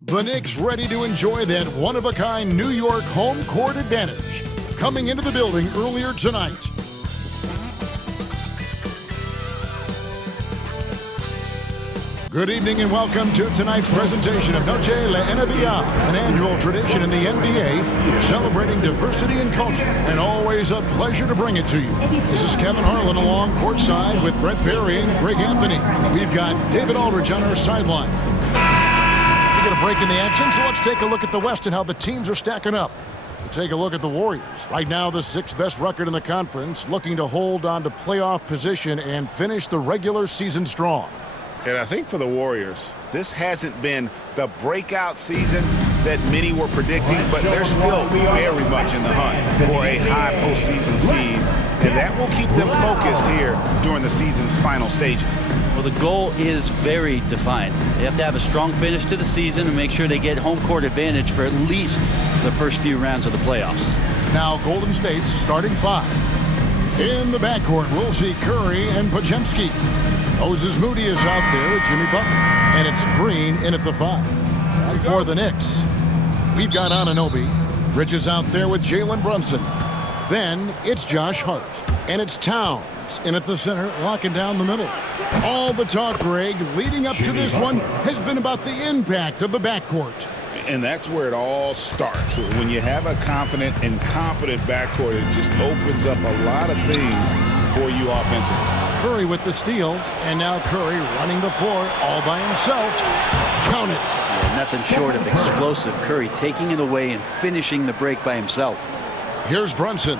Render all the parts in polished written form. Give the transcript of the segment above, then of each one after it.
The Knicks ready to enjoy that one-of-a-kind New York home court advantage. Coming into the building earlier tonight. Good evening and welcome to tonight's presentation of Noche La NBA, an annual tradition in the NBA, celebrating diversity and culture, and always a pleasure to bring it to you. This is Kevin Harlan along courtside with Brett Barry and Greg Anthony. We've got David Aldridge on our sideline. We get a break in the action, so let's take a look at the West and how the teams are stacking up. We'll take a look at the Warriors. Right now, the 6th best record in the conference, looking to hold on to playoff position and finish the regular season strong. And I think for the Warriors, this hasn't been the breakout season that many were predicting, but they're still very much in the hunt for a high postseason seed, and that will keep them focused here during the season's final stages. Well, the goal is very defined. They have to have a strong finish to the season and make sure they get home court advantage for at least the first few rounds of the playoffs. Now, Golden State's starting 5. In the backcourt, we'll see Curry and Podziemski. Moses Moody is out there with Jimmy Butler. And it's Green in at the 5. And for the Knicks, we've got Anunoby. Bridges out there with Jalen Brunson. Then it's Josh Hart. And it's Towns in at the center, locking down the middle. All the talk, Greg, leading up to this one has been about the impact of the backcourt. And that's where it all starts. When you have a confident and competent backcourt, it just opens up a lot of things for you offensively. Curry with the steal, and now Curry running the floor all by himself. Count it. Yeah, nothing short of explosive. Curry taking it away and finishing the break by himself. Here's Brunson.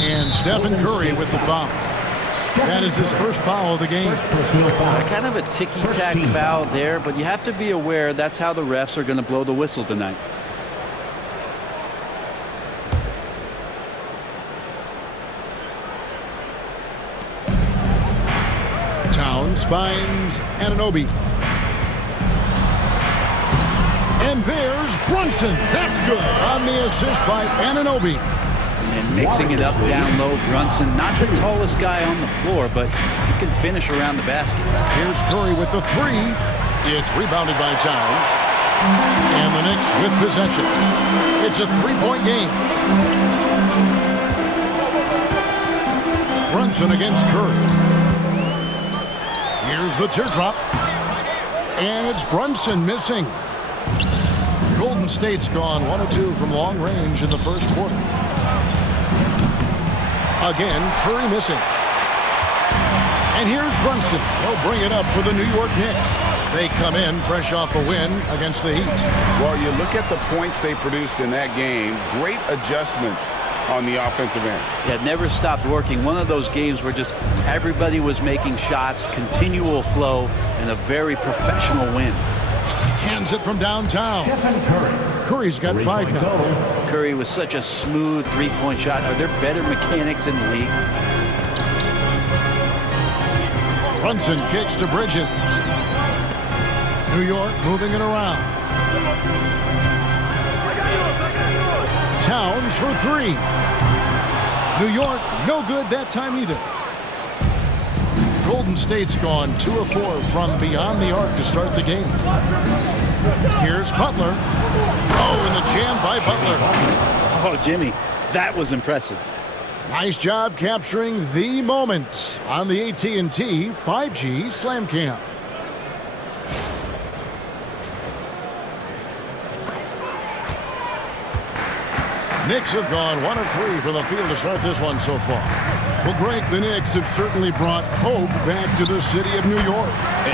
And Stephen Curry with the foul. That is his first foul of the game. Kind of a ticky-tack foul there, but you have to be aware that's how the refs are going to blow the whistle tonight. Towns finds Anunoby. And there's Brunson. That's good on the assist by Anunoby. And mixing it up down low, Brunson, not the tallest guy on the floor, but he can finish around the basket. Here's Curry with the 3. It's rebounded by Towns. And the Knicks with possession. It's a 3-point game. Brunson against Curry. Here's the teardrop. And it's Brunson missing. Golden State's gone 1 of 2 from long range in the first quarter. Again, Curry missing. And here's Brunson. He'll bring it up for the New York Knicks. They come in fresh off a win against the Heat. Well, you look at the points they produced in that game. Great adjustments on the offensive end. Yeah, it never stopped working. One of those games where just everybody was making shots, continual flow, and a very professional win. Hands it from downtown. Curry's got 5 now. Curry was such a smooth three-point shot. Are there better mechanics in the league? Brunson kicks to Bridges. New York moving it around. Towns for 3. New York, no good that time either. Golden State's gone 2 of 4 from beyond the arc to start the game. Here's Butler. Oh, and the jam by Butler. Oh, Jimmy, that was impressive. Nice job capturing the moment on the AT&T 5G Slam Cam. Knicks have gone 1 of 3 for the field to start this one so far. Well, Greg, the Knicks have certainly brought hope back to the city of New York.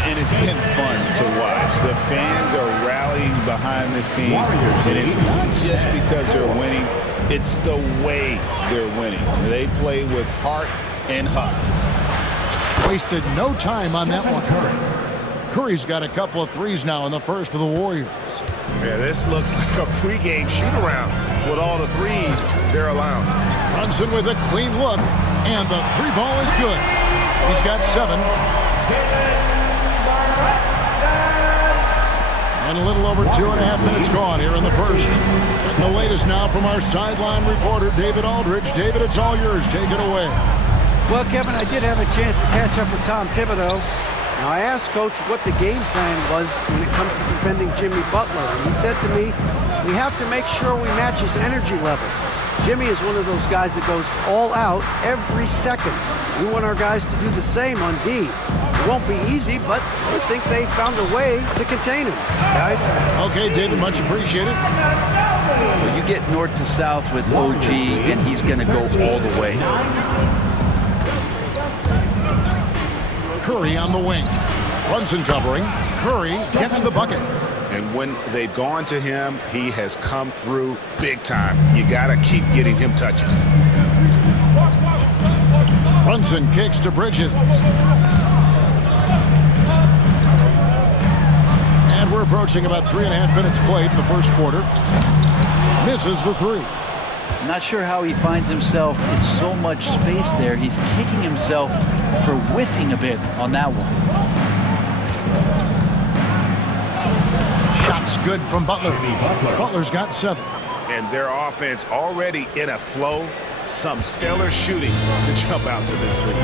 And it's been fun to watch. The fans are rallying behind this team. And it's not just because they're winning. It's the way they're winning. They play with heart and hustle. Wasted no time on that one. Curry's got a couple of threes now in the first for the Warriors. Yeah, this looks like a pregame shoot-around with all the threes they're allowing. Brunson with a clean look, and the three ball is good. He's got 7. And a little over 2.5 minutes gone here in the first. And the latest now from our sideline reporter, David Aldridge. David, it's all yours. Take it away. Well, Kevin, I did have a chance to catch up with Tom Thibodeau. Now, I asked Coach what the game plan was when it comes to defending Jimmy Butler. And he said to me, we have to make sure we match his energy level. Jimmy is one of those guys that goes all out every second. We want our guys to do the same on D. It won't be easy, but I think they found a way to contain him, guys. Okay, David, much appreciated. Well, you get north to south with OG, and he's going to go all the way. Curry on the wing. Brunson covering. Curry gets the bucket. And when they've gone to him, he has come through big time. You got to keep getting him touches. Brunson kicks to Bridges. And we're approaching about 3.5 minutes played in the first quarter. Misses the 3. Not sure how he finds himself in so much space there. He's kicking himself for whiffing a bit on that one. Shots good from Butler. Butler's got 7. And their offense already in a flow. Some stellar shooting to jump out to this lead.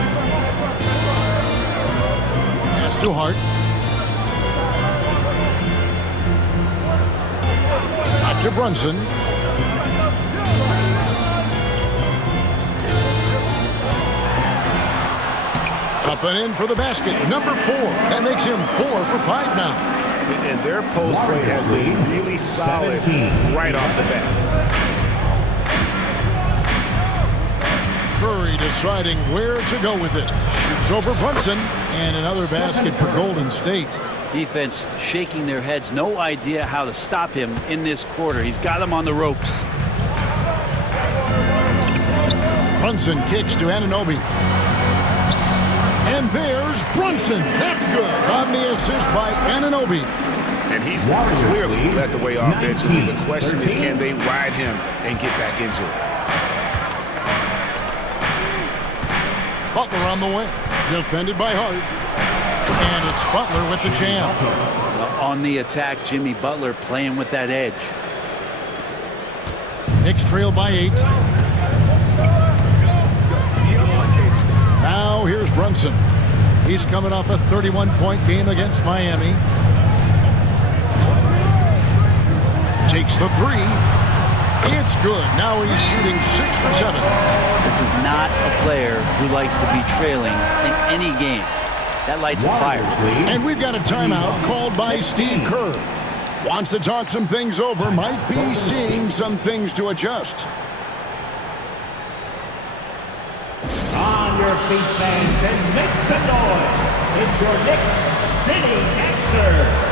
Pass to Hart. Back to Brunson. Up and in for the basket. Number 4. That makes him 4 for 5 now. And their post play has been really solid right off the bat. Curry deciding where to go with it. Shoots over Brunson, and another basket for Golden State. Defense shaking their heads. No idea how to stop him in this quarter. He's got him on the ropes. Brunson kicks to Anunoby. And there's Brunson. That's good on the assist by Anunoby. And he's clearly led the way offensively. The question is, can they ride him and get back into it? Butler on the wing. Defended by Hart. And it's Butler with the jam. On the attack, Jimmy Butler playing with that edge. Knicks trail by 8. Now here's Brunson. He's coming off a 31-point game against Miami. Takes the 3. It's good. Now he's shooting 6 for 7. This is not a player who likes to be trailing in any game. That lights a fire. And we've got a timeout called by Steve Kerr. Wants to talk some things over. Might be seeing some things to adjust. On your feet, fans, and make some noise. It's your Knicks City Answer.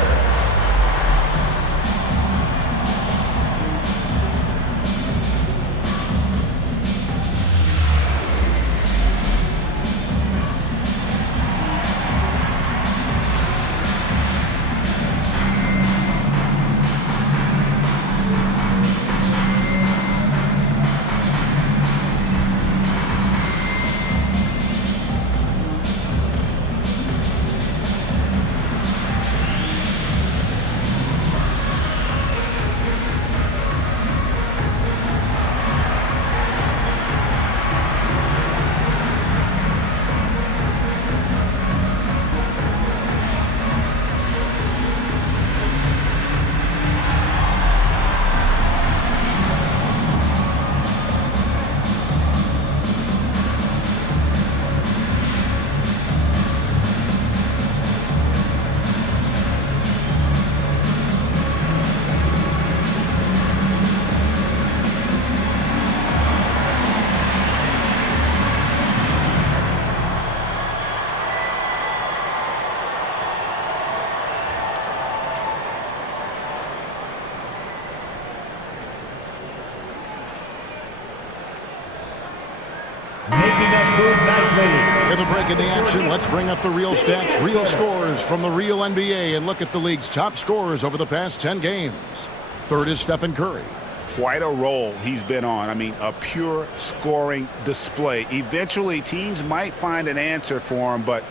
With a break in the action, let's bring up the real stats, real scores from the real NBA and look at the league's top scorers over the past 10 games. Third is Stephen Curry. Quite a role he's been on. I mean, a pure scoring display. Eventually, teams might find an answer for him, but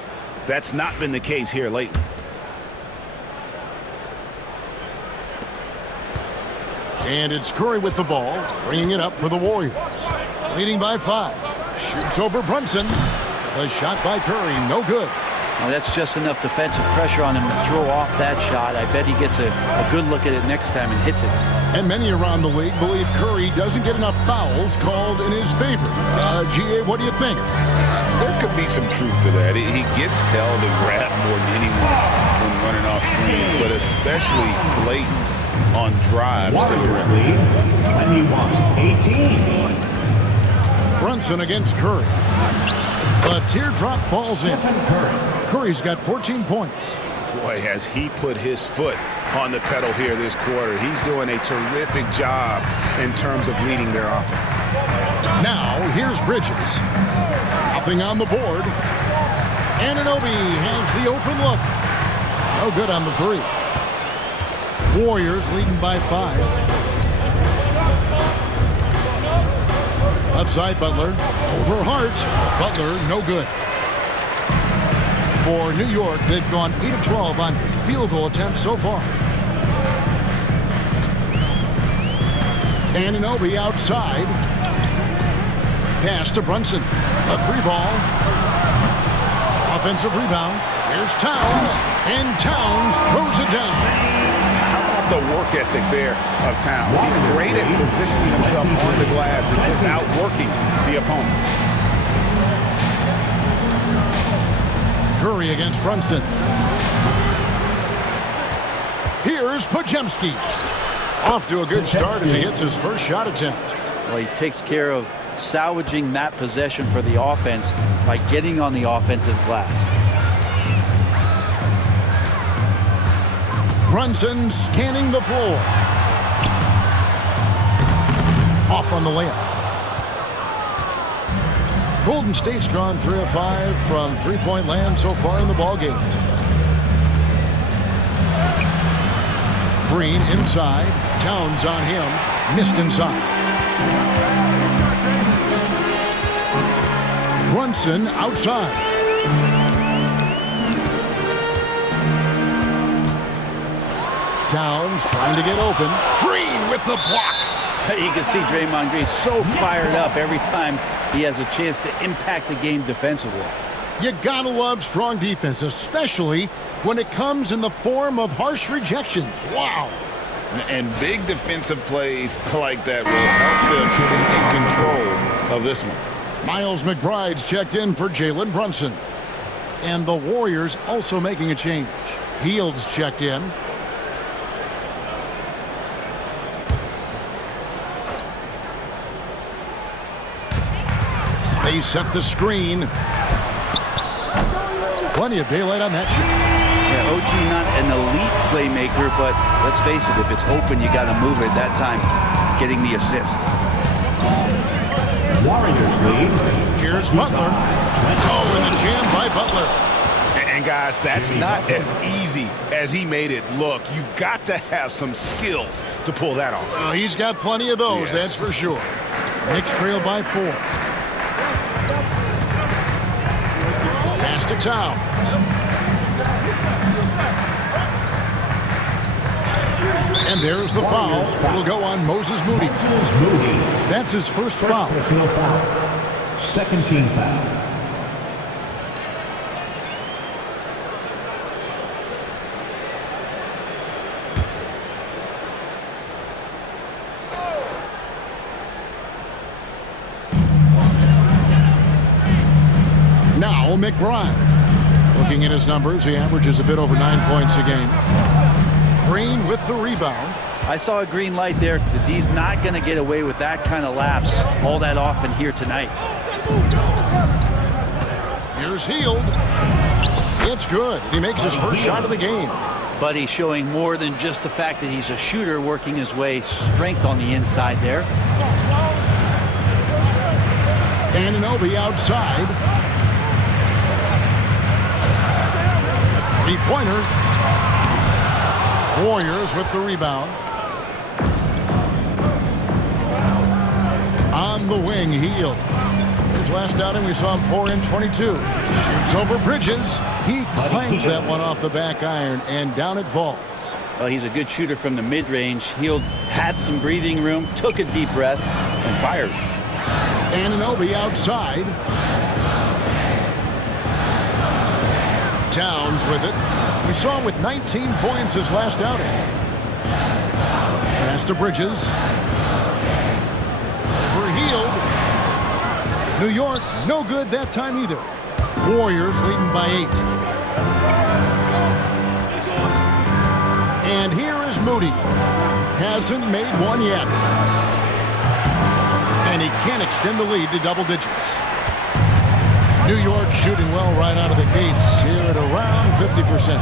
that's not been the case here lately. And it's Curry with the ball, bringing it up for the Warriors. Leading by 5. Shoots over Brunson. The shot by Curry, no good. Well, that's just enough defensive pressure on him to throw off that shot. I bet he gets a good look at it next time and hits it. And many around the league believe Curry doesn't get enough fouls called in his favor. GA, what do you think? There could be some truth to that. He gets held and grabbed more than anyone when running off screens, but especially blatant on drives to the rim. 21-18. Brunson against Curry. A teardrop falls in. Curry's got 14 points. Boy, has he put his foot on the pedal here this quarter. He's doing a terrific job in terms of leading their offense. Now, here's Bridges. Nothing on the board. Anunoby has the open look. No good on the 3. Warriors leading by 5. Left side, Butler. Over Hart. Butler, no good. For New York, they've gone 8 of 12 on field goal attempts so far. Anunoby outside. Pass to Brunson. A 3-ball. Offensive rebound. Here's Towns. And Towns throws it down. The work ethic there of Towns. He's great at positioning himself on the glass and just outworking the opponent. Curry against Brunson. Here's Podziemski. Off to a good start as he hits his first shot attempt. Well, he takes care of salvaging that possession for the offense by getting on the offensive glass. Brunson scanning the floor. Off on the layup. Golden State's gone 3 of 5 from three-point land so far in the ballgame. Green inside. Towns on him. Missed inside. Brunson outside. Towns trying to get open. Green with the block. You can see Draymond Green so fired up every time he has a chance to impact the game defensively. You gotta love strong defense, especially when it comes in the form of harsh rejections. Wow. And big defensive plays like that will help them stay in control of this one. Miles McBride's checked in for Jalen Brunson. And the Warriors also making a change. Hield's checked in. They set the screen. Plenty of daylight on that shot. Yeah, OG not an elite playmaker, but let's face it, if it's open, you got to move it. That time, getting the assist. Warriors lead. Here's Butler. Oh, and the jam by Butler. And guys, that's not as easy as he made it look. You've got to have some skills to pull that off. Well, he's got plenty of those, that's for sure. Knicks trail by 4. Pass to Towns. And there's the foul. It'll go on Moses Moody. That's his first foul. Second team foul. Now McBride. Looking at his numbers, he averages a bit over 9 points a game. Green with the rebound. I saw a green light there. The D's not going to get away with that kind of lapse all that often here tonight. Here's Hield. It's good. He makes his first shot of the game. But he's showing more than just the fact that he's a shooter, working his way strength on the inside there. Anunoby outside. Three-pointer. Warriors with the rebound. On the wing, Hield. His last outing, we saw him pour in 22. Shoots over Bridges. He clangs that one off the back iron, and down it falls. Well, he's a good shooter from the mid-range. Hield had some breathing room, took a deep breath, and fired. Anunoby outside. Towns with it. We saw him with 19 points his last outing. Pass to Bridges. For Hield. New York, no good that time either. Warriors leading by 8. And here is Moody. Hasn't made one yet. And he can't extend the lead to double digits. New York shooting well right out of the gates here at around 50%.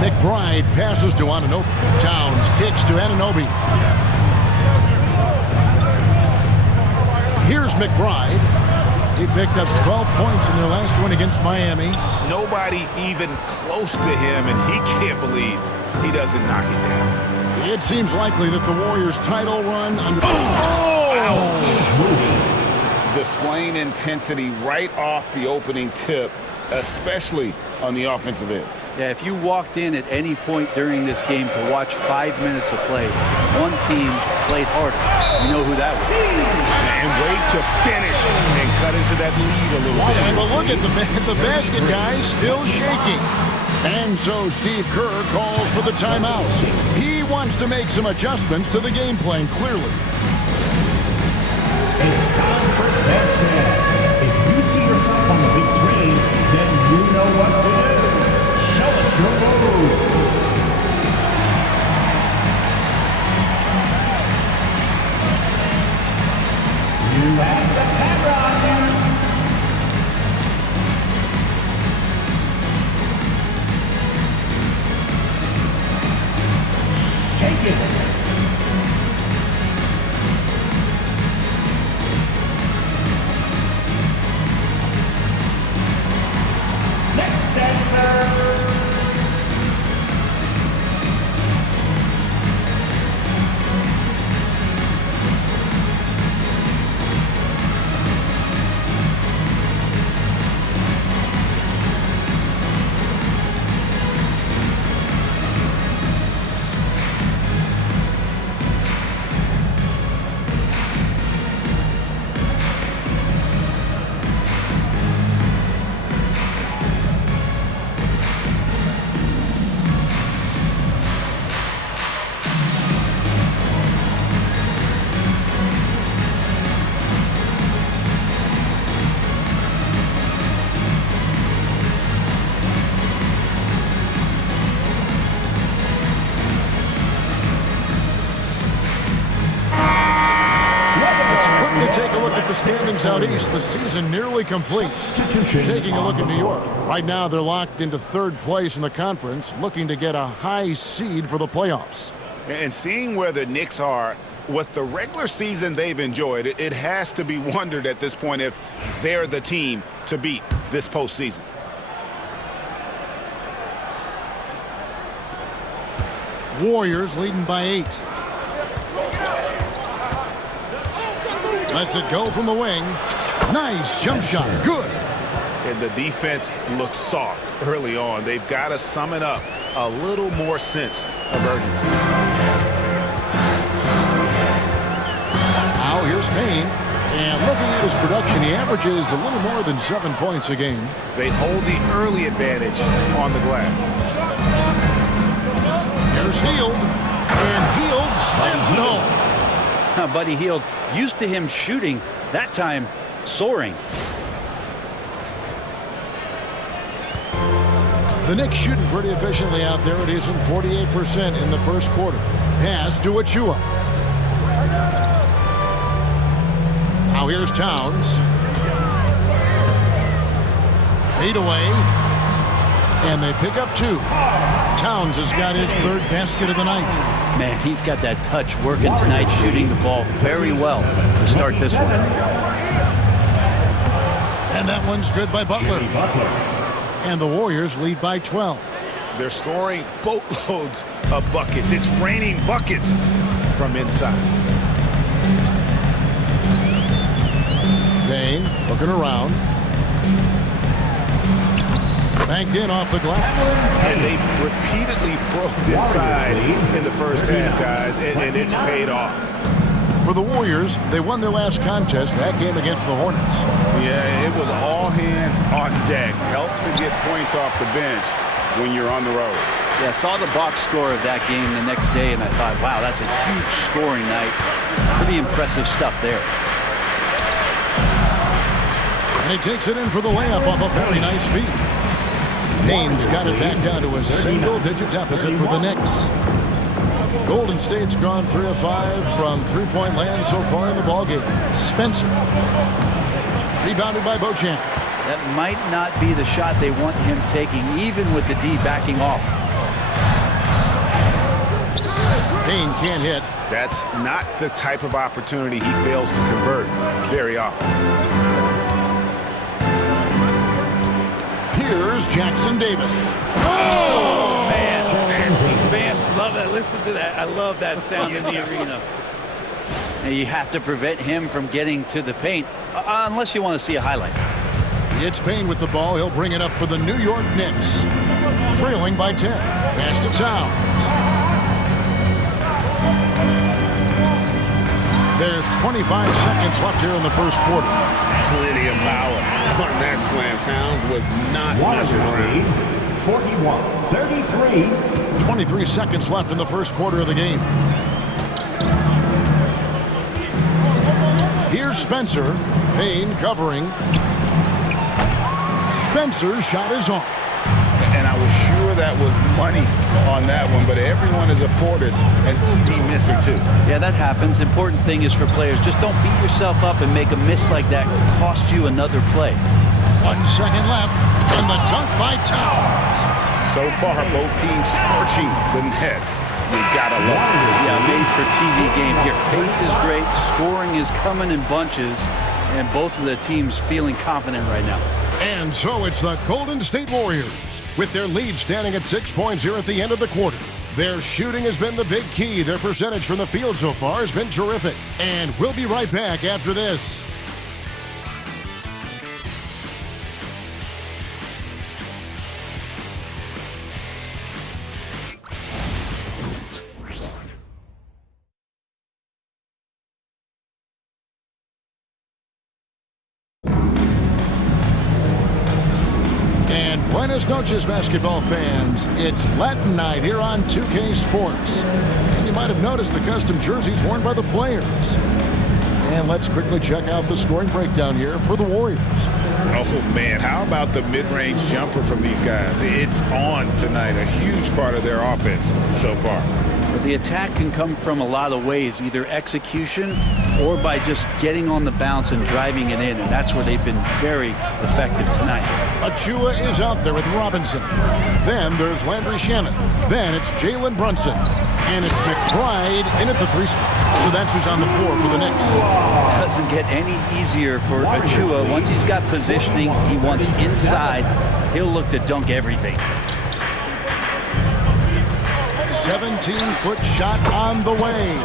McBride passes to Anunoby. Towns kicks to Anunoby. Here's McBride. He picked up 12 points in their last win against Miami. Nobody even close to him, and he can't believe he doesn't knock it down. It seems likely that the Warriors' title run under... Displaying intensity right off the opening tip, especially on the offensive end. Yeah, if you walked in at any point during this game to watch 5 minutes of play, one team played harder. You know who that was. And wait to finish and cut into that lead a little bit. Yeah, but look at the basket guy still shaking. And so Steve Kerr calls for the timeout. He wants to make some adjustments to the game plan, clearly. It's time for Madison. If you see yourself on the big screen, then you know what to do. Show us your moves. You have the camera on there. Shake it. Next dancer. Take a look at the standings out east. The season nearly complete. Taking a look at New York. Right now, they're locked into third place in the conference, looking to get a high seed for the playoffs. And seeing where the Knicks are with the regular season they've enjoyed, it has to be wondered at this point if they're the team to beat this postseason. Warriors leading by 8. Lets it go from the wing. Nice jump shot. Good. And the defense looks soft early on. They've got to sum it up a little more sense of urgency. Now here's Payne. And looking at his production, he averages a little more than 7 points a game. They hold the early advantage on the glass. Here's Hield. And Hield slams it home. Buddy Hield, used to him shooting, that time soaring. The Knicks shooting pretty efficiently out there. It isn't 48% in the first quarter. Pass to Achua. Now here's Towns. Fade away. And they pick up 2. Towns has got his third basket of the night. Man, he's got that touch working tonight, shooting the ball very well to start this one. And that one's good by Butler. And the Warriors lead by 12. They're scoring boatloads of buckets. It's raining buckets from inside. Dane looking around. Banked in off the glass. And they've repeatedly probed inside in the first half, guys, and it's paid off. For the Warriors, they won their last contest, that game against the Hornets. Yeah, it was all hands on deck. Helps to get points off the bench when you're on the road. Yeah, I saw the box score of that game the next day, and I thought, wow, that's a huge scoring night. Pretty impressive stuff there. And he takes it in for the layup off a very nice feed. Payne's got it back down to a single-digit deficit for the Knicks. Golden State's gone 3 of 5 from three-point land so far in the ballgame. Spencer. Rebounded by Beauchamp. That might not be the shot they want him taking, even with the D backing off. Payne can't hit. That's not the type of opportunity he fails to convert very often. Here's Jackson Davis. Oh, man. Fans love that. Listen to that. I love that sound in the arena. And you have to prevent him from getting to the paint, unless you want to see a highlight. It's Payne with the ball. He'll bring it up for the New York Knicks. Trailing by 10. Pass to Towns. There's 25 seconds left here in the first quarter. Plenty of power on that slam. Towns was not messing around. 41-33. 23 seconds left in the first quarter of the game. Here's Spencer. Payne covering. Spencer's shot is off. And I was sure that was money on that one, but everyone is afforded an easy misser too. Yeah, that happens. Important thing is for players, just don't beat yourself up and make a miss like that cost you another play. 1 second left, and the dunk by Towns. So far, both teams scorching the Nets. You gotta love it. Yeah, made for TV game here. Pace is great, scoring is coming in bunches, and both of the teams feeling confident right now. And so it's the Golden State Warriors, with their lead standing at 6 points here at the end of the quarter. Their shooting has been the big key. Their percentage from the field so far has been terrific. And we'll be right back after this. Buenas noches, basketball fans. It's Latin night here on 2K Sports. And you might have noticed the custom jerseys worn by the players. And let's quickly check out the scoring breakdown here for the Warriors. Oh, man, how about the mid-range jumper from these guys? It's on tonight, a huge part of their offense so far. The attack can come from a lot of ways, either execution or by just getting on the bounce and driving it in, and that's where they've been very effective tonight. Achua is out there with Robinson. Then there's Landry Shamet. Then it's Jalen Brunson. And it's McBride in at the 3 spot. So that's who's on the floor for the Knicks. Doesn't get any easier for Achua. Once he's got positioning he wants inside, he'll look to dunk everything. 17-foot shot on the way.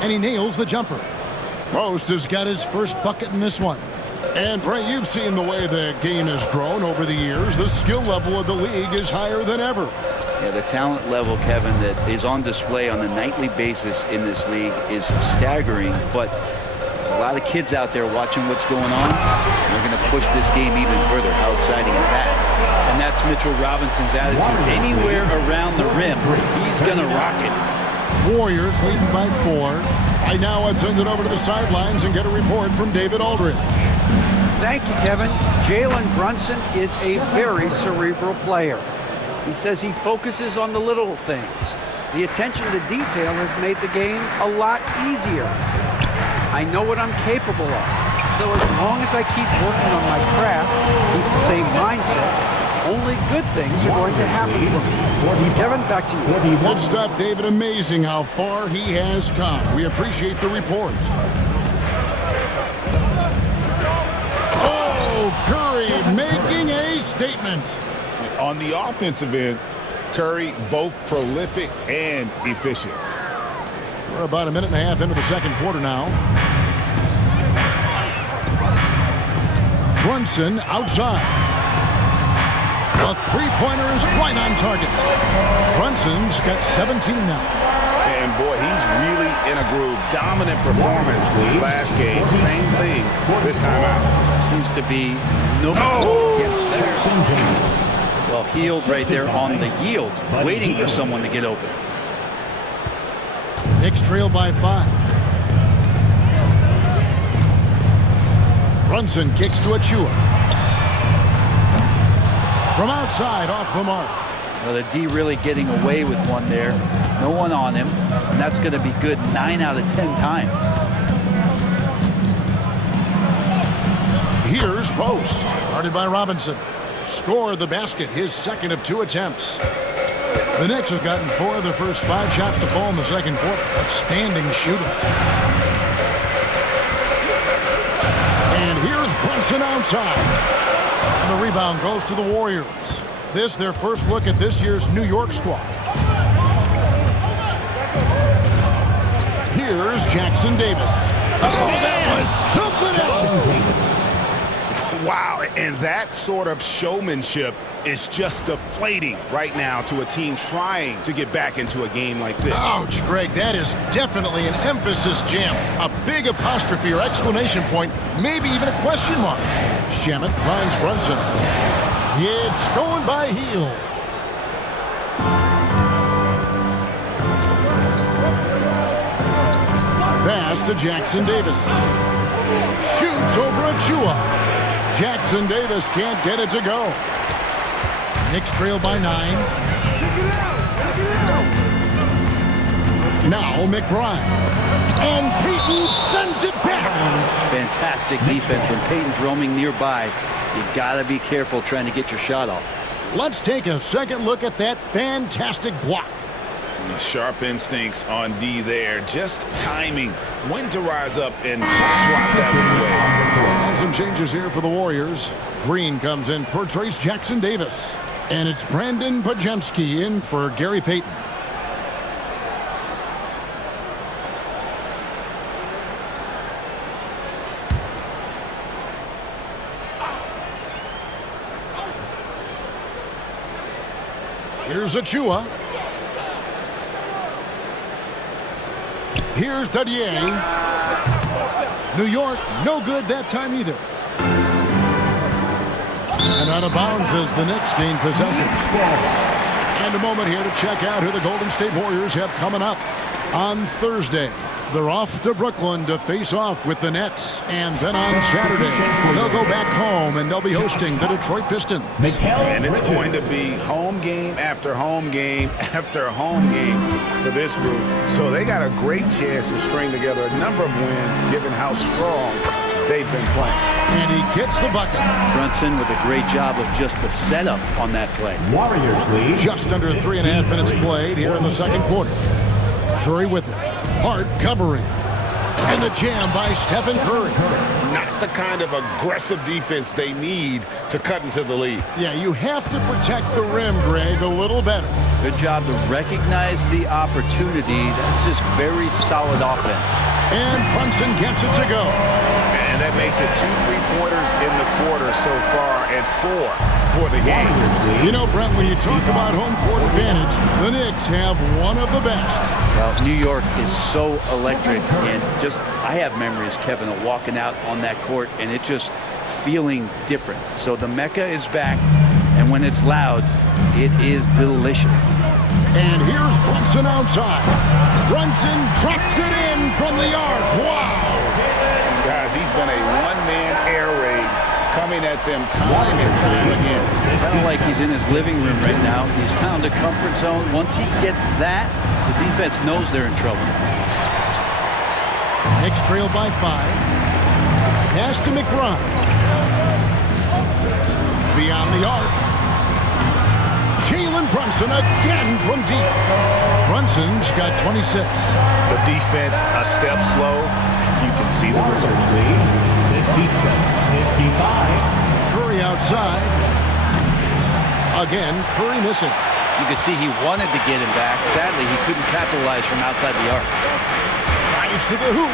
And he nails the jumper. Most has got his first bucket in this one. And, Bray, you've seen the way the game has grown over the years. The skill level of the league is higher than ever. Yeah, the talent level, Kevin, that is on display on a nightly basis in this league is staggering. But a lot of kids out there watching what's going on. They're going to push this game even further. How exciting is that? And that's Mitchell Robinson's attitude. Anywhere around the rim, he's going to rock it. Warriors leading by 4. I now would send it over to the sidelines and get a report from David Aldridge. Thank you, Kevin. Jalen Brunson is a very cerebral player. He says he focuses on the little things. The attention to detail has made the game a lot easier. I know what I'm capable of. So as long as I keep working on my craft, keep the same mindset, only good things are going to happen for me. Kevin, back to you. Good stuff, David. Amazing how far he has come. We appreciate the report. Oh, Curry making a statement. On the offensive end, Curry both prolific and efficient. We're about a minute and a half into the second quarter now. Brunson outside. A three-pointer is right on target. Brunson's got 17 now. And boy, he's really in a groove. Dominant performance last game. Same thing this time out. Seems to be no. Oh! Yes, sir. Well, healed right there on the yield, waiting for someone to get open. Knicks trail by 5. Brunson kicks to Achua. From outside, off the mark. Well, the D really getting away with one there. No one on him, and that's going to be good 9 out of 10 times. Here's Post. Guarded by Robinson. Scored the basket, his second of 2 attempts. The Knicks have gotten 4 of their first 5 shots to fall in the second quarter. Outstanding shooting. And here's Brunson outside. And the rebound goes to the Warriors. This their first look at this year's New York squad. Here's Jackson Davis. Oh, that was something else. Wow, and that sort of showmanship is just deflating right now to a team trying to get back into a game like this. Ouch, Greg, that is definitely an emphasis jam. A big apostrophe or exclamation point, maybe even a question mark. Shamet finds Brunson. It's going by heel. Pass to Jackson Davis. Shoots over Achua. Jackson Davis can't get it to go. Knicks trail by 9. Now McBride. And Payton sends it back. Fantastic defense when Payton's roaming nearby. You gotta be careful trying to get your shot off. Let's take a second look at that fantastic block. Sharp instincts on D there. Just timing when to rise up and swat that away. Some changes here for the Warriors. Green comes in for Trace Jackson Davis. And it's Brandon Pajemski in for Gary Payton. Here's Achua. Here's Dadier. New York, no good that time either. And out of bounds as the Knicks gain possession. And a moment here to check out who the Golden State Warriors have coming up on Thursday. They're off to Brooklyn to face off with the Nets. And then on Saturday, they'll go back home and they'll be hosting the Detroit Pistons. And it's going to be home game after home game after home game for this group. So they got a great chance to string together a number of wins given how strong they've been playing. And he gets the bucket. Brunson with a great job of just the setup on that play. Warriors lead. Just under 3.5 minutes played here in the second quarter. Curry with it. Hart covering. And the jam by Stephen Curry. Not the kind of aggressive defense they need to cut into the lead. Yeah, you have to protect the rim, Greg, a little better. Good job to recognize the opportunity. That's just very solid offense. And Brunson gets it to go. And that makes it 2 3-pointers in the quarter so far and 4 for the game. You know, Brent, when you talk about home court advantage, the Knicks have one of the best. Well, New York is so electric, and just I have memories, Kevin, of walking out on that court and it just feeling different. So the Mecca is back, and when it's loud, it is delicious. And here's Brunson outside. Brunson drops it in from the arc. Wow! Guys, he's been a one-man air raid coming at them time and time again. Kind of like he's in his living room right now. He's found a comfort zone. Once he gets that, the defense knows they're in trouble. Knicks trail by 5. Pass to McBride. Beyond the arc. Jalen Brunson again from deep. Brunson's got 26. The defense a step slow. You can see the results. 56-55. Curry outside. Again, Curry missing. You could see he wanted to get him back. Sadly, he couldn't capitalize from outside the arc. Drives to the hoop.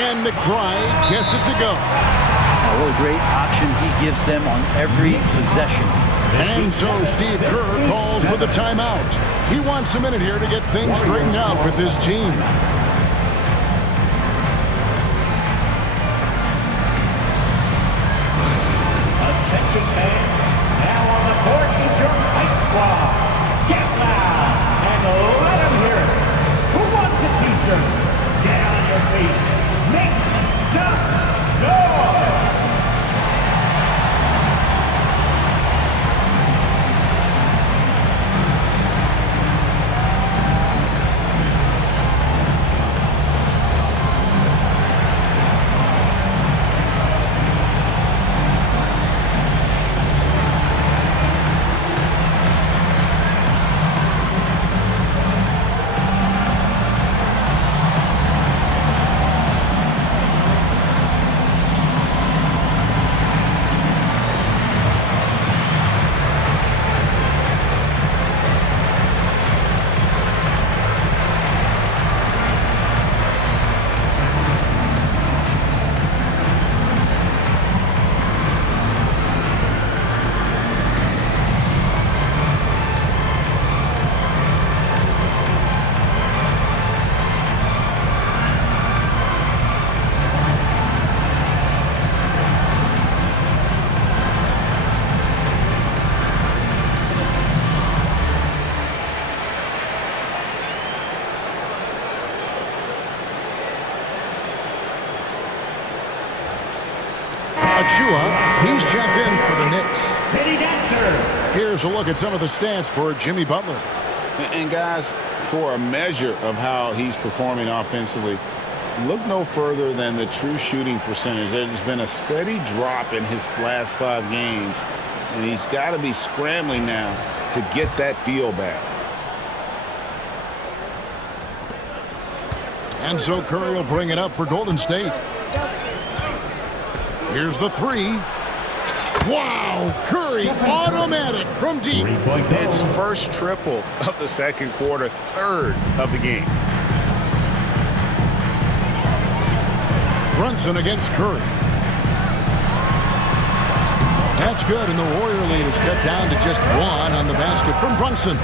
And McBride gets it to go. What a great option he gives them on every possession. And so Steve Kerr calls for the timeout. He wants a minute here to get things straightened out with his team. Attention fans, now on the court is your fight squad. Get loud and let them hear it. Who wants a t-shirt? Get on your feet. Make some noise. He's checked in for the Knicks. City dancer. Here's a look at some of the stats for Jimmy Butler. And guys, for a measure of how he's performing offensively, look no further than the true shooting percentage. There's been a steady drop in his last 5 games, and he's got to be scrambling now to get that feel back. And so Curry will bring it up for Golden State. Here's the 3. Wow! Curry, automatic from deep. It's first triple of the second quarter, third of the game. Brunson against Curry. That's good, and the Warrior lead is cut down to just 1 on the basket from Brunson.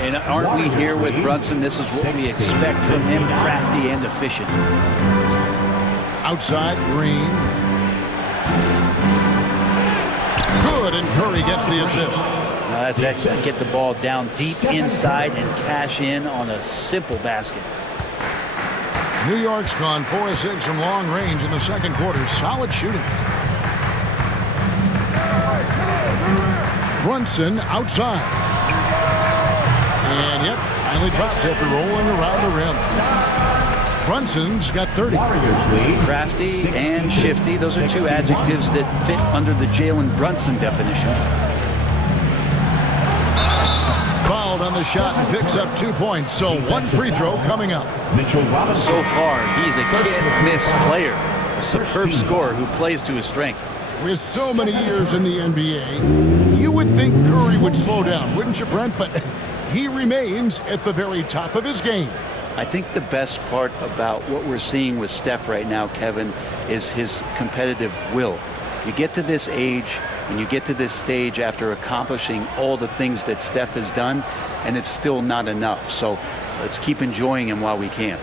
And aren't we here with Brunson? This is what we expect from him, crafty and efficient. Outside, Green. Good, and Curry gets the assist. Now that's excellent. Get the ball down deep inside and cash in on a simple basket. New York's gone 4 of 6 from long range in the second quarter. Solid shooting. Brunson outside. And yep, finally drops after rolling around the rim. Brunson's got 30. Crafty and shifty. Those are 2 adjectives that fit under the Jalen Brunson definition. Fouled on the shot and picks up 2 points. So 1 free throw coming up. So far, he's a can't-miss player. A superb scorer who plays to his strength. With so many years in the NBA, you would think Curry would slow down, wouldn't you, Brent? But he remains at the very top of his game. I think the best part about what we're seeing with Steph right now, Kevin, is his competitive will. You get to this age and you get to this stage after accomplishing all the things that Steph has done, and it's still not enough. So let's keep enjoying him while we can.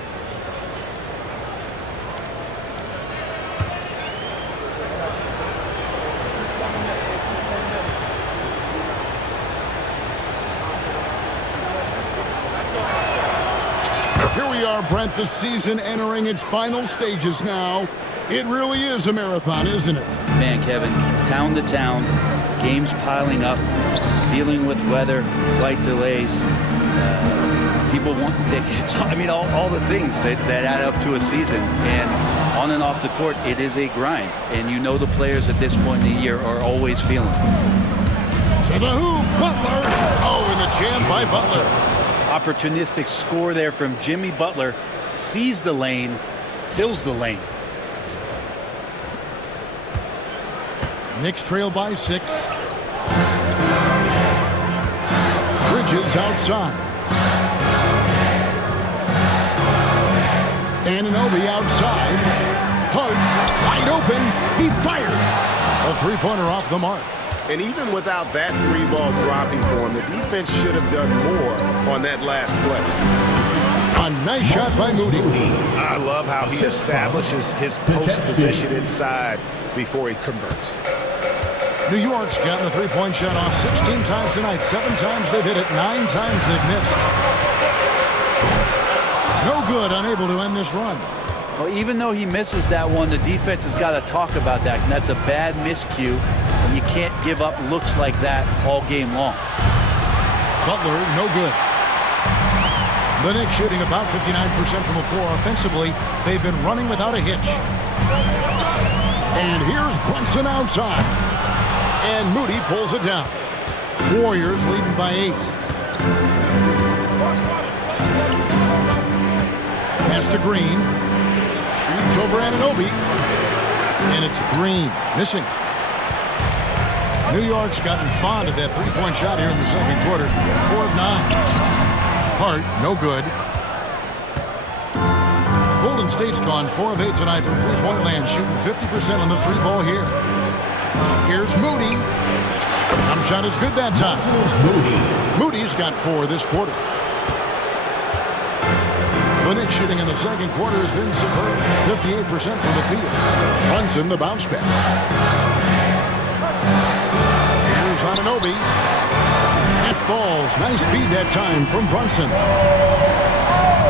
Brent, the season entering its final stages now. It really is a marathon, isn't it? Man, Kevin, town to town, games piling up, dealing with weather, flight delays, people wanting tickets. I mean, all the things that add up to a season. And on and off the court, it is a grind. And you know the players at this point in the year are always feeling it. To the hoop, Butler. Oh, and the jam by Butler. Opportunistic score there from Jimmy Butler. Sees the lane, fills the lane. Knicks trail by 6. Bridges outside. Anunoby outside. Hart wide open. He fires. A three-pointer off the mark. And even without that three ball dropping for him, the defense should have done more on that last play. A nice shot by Moody. I love how he establishes his post position inside before he converts. New York's gotten the three-point shot off 16 times tonight. 7 times they've hit it. 9 times they've missed. No good, unable to end this run. Well, even though he misses that one, the defense has got to talk about that. And that's a bad miscue, and you can't give up looks like that all game long. Butler, no good. The Knicks shooting about 59% from the floor offensively. They've been running without a hitch. And here's Brunson outside. And Moody pulls it down. Warriors leading by 8. Pass to Green. Shoots over Anunoby. And it's Green missing. New York's gotten fond of that three-point shot here in the second quarter. 4 of 9. Hart, no good. Golden State's gone 4 of 8 tonight from three-point land, shooting 50% on the three ball here. Here's Moody. Jump shot is good that time. Moody's got 4 this quarter. The Knicks shooting in the second quarter has been superb. 58% from the field. Brunson, the bounce pass. Here's Anunoby. It falls. Nice speed that time from Brunson.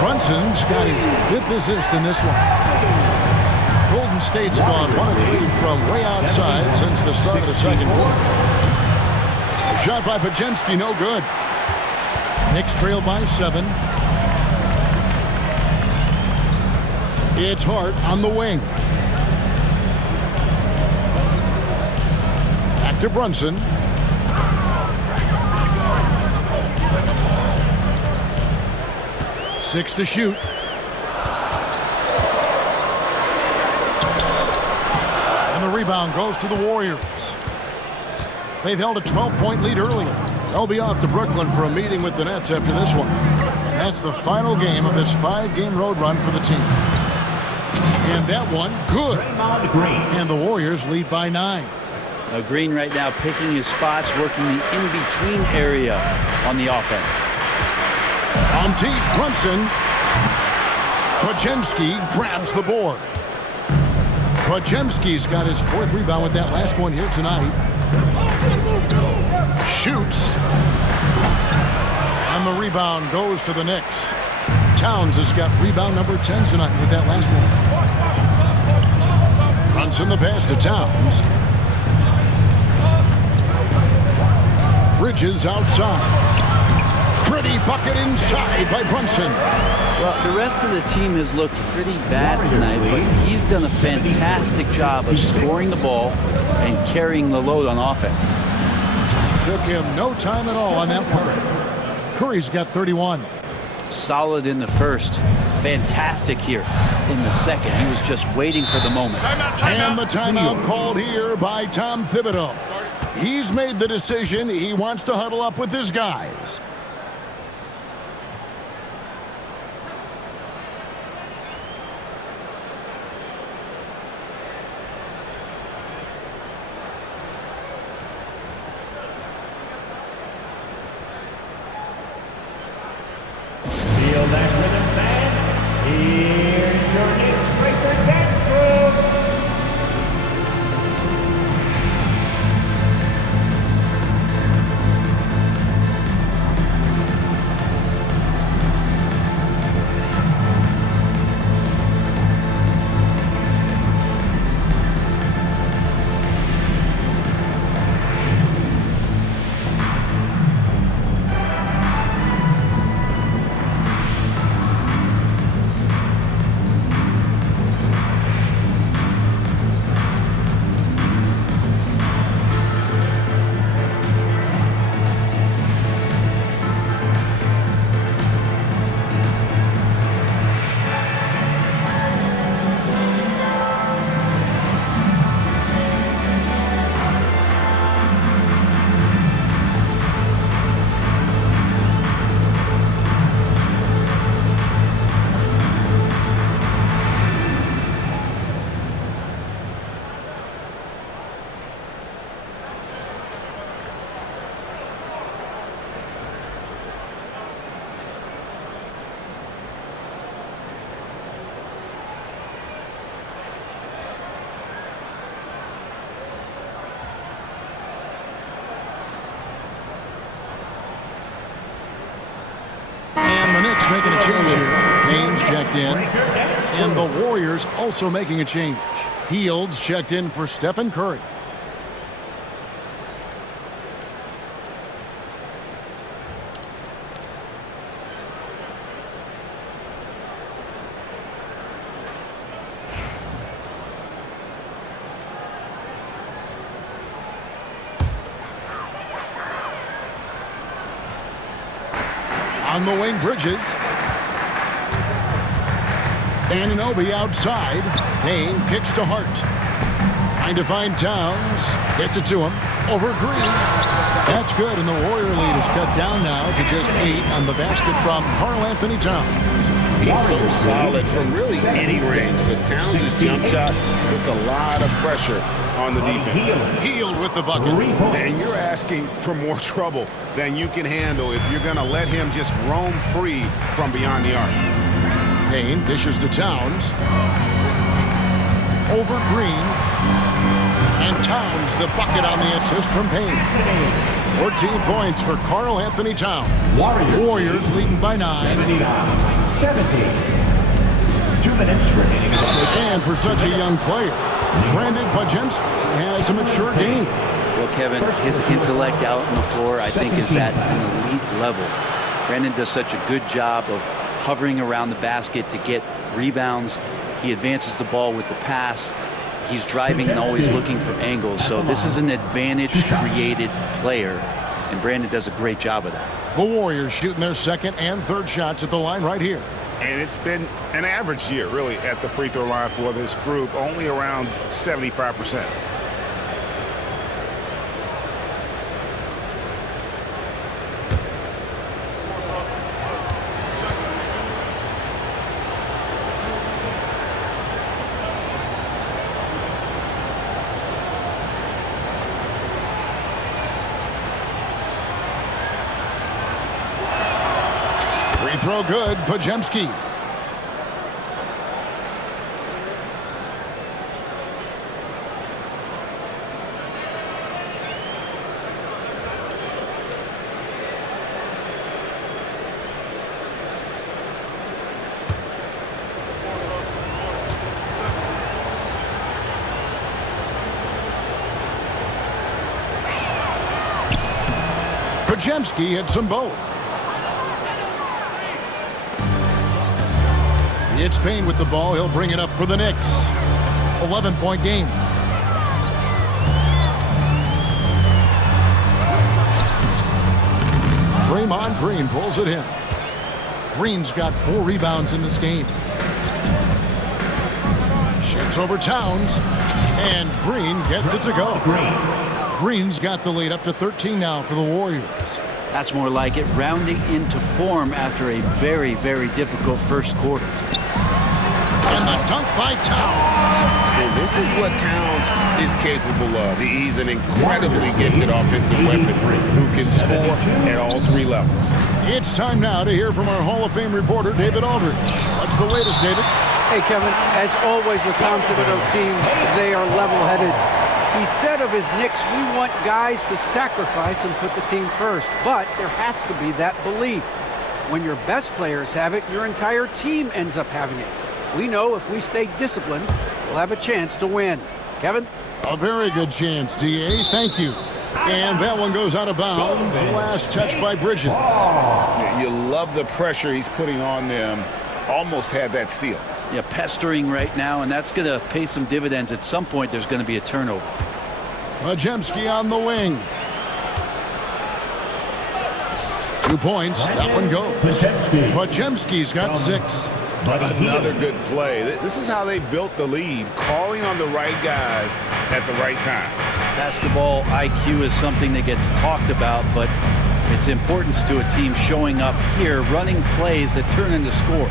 Brunson's got his 5th assist in this one. Golden State's gone 1 of 3 from way outside since the start of the second quarter. Shot by Podziemski, no good. Knicks trail by 7. It's Hart on the wing. Back to Brunson. Six to shoot. And the rebound goes to the Warriors. They've held a 12-point lead earlier. They'll be off to Brooklyn for a meeting with the Nets after this one. And that's the final game of this 5-game road run for the team. And that one, good. And the Warriors lead by 9. Now Green right now picking his spots, working the in-between area on the offense. On deep, Brunson. Podziemski grabs the board. Podziemski's got his 4th rebound with that last one here tonight. Shoots. And the rebound goes to the Knicks. Towns has got rebound number 10 tonight with that last one. Brunson the pass to Towns. Bridges outside. Pretty bucket inside by Brunson. Well, the rest of the team has looked pretty bad tonight, but he's done a fantastic job of scoring the ball and carrying the load on offense. Took him no time at all on that one. Curry's got 31. Solid in the first. Fantastic here in the second. He was just waiting for the moment. And the timeout called here by Tom Thibodeau. He's made the decision. He wants to huddle up with his guys. Feel that rhythm, fan? Here's your Knicks Racer Dance Group. Knicks making a change here. Payne's checked in. And the Warriors also making a change. Fields checked in for Stephen Curry. On the wing, Bridges. Anunoby outside. Payne kicks to Hart. Trying to find Towns. Gets it to him. Over Green. That's good, and the Warrior lead is cut down now to just 8 on the basket from Karl-Anthony Towns. He's so solid from really any range, but Towns' jump shot puts a lot of pressure on the defense. Healed with the bucket. And you're asking for more trouble than you can handle if you're going to let him just roam free from beyond the arc. Payne dishes to Towns. Over Green. And Towns the bucket on the assist from Payne. 14 points for Karl-Anthony Towns. Warriors leading by 9. 70. 2 minutes remaining. And for such a young player, Brandon Pajemski has a mature game. Well, Kevin, his intellect out on the floor, I think, is at an elite level. Brandon does such a good job of hovering around the basket to get rebounds. He advances the ball with the pass. He's driving and always looking for angles. So this is an advantage-created player, and Brandon does a great job of that. The Warriors shooting their second and third shots at the line right here. And it's been an average year, really, at the free throw line for this group, only around 75%. Free throw good, Pajemski. Pajemski hits them both. It's Payne with the ball. He'll bring it up for the Knicks. 11-point game. Draymond Green pulls it in. Green's got 4 rebounds in this game. Shoots over Towns. And Green gets it to go. Green's got the lead up to 13 now for the Warriors. That's more like it, rounding into form after a very, very difficult first quarter. And the dunk by Towns. And this is what Towns is capable of. He's an incredibly gifted offensive weapon who can score at all 3 levels. It's time now to hear from our Hall of Fame reporter, David Aldridge. What's the latest, David? Hey, Kevin, as always with Tom Thibodeau teams, they are level-headed. He said of his Knicks, we want guys to sacrifice and put the team first. But there has to be that belief. When your best players have it, your entire team ends up having it. We know if we stay disciplined, we'll have a chance to win. Kevin? A very good chance, D.A. Thank you. And that one goes out of bounds. Last touch by Bridges. Yeah, you love the pressure he's putting on them. Almost had that steal. Yeah, pestering right now, and that's going to pay some dividends. At some point, there's going to be a turnover. Pajemski on the wing. 2 points. That one goes. Pajemski's got 6. Another good play. This is how they built the lead, calling on the right guys at the right time. Basketball IQ is something that gets talked about, but its importance to a team showing up here, running plays that turn into scores.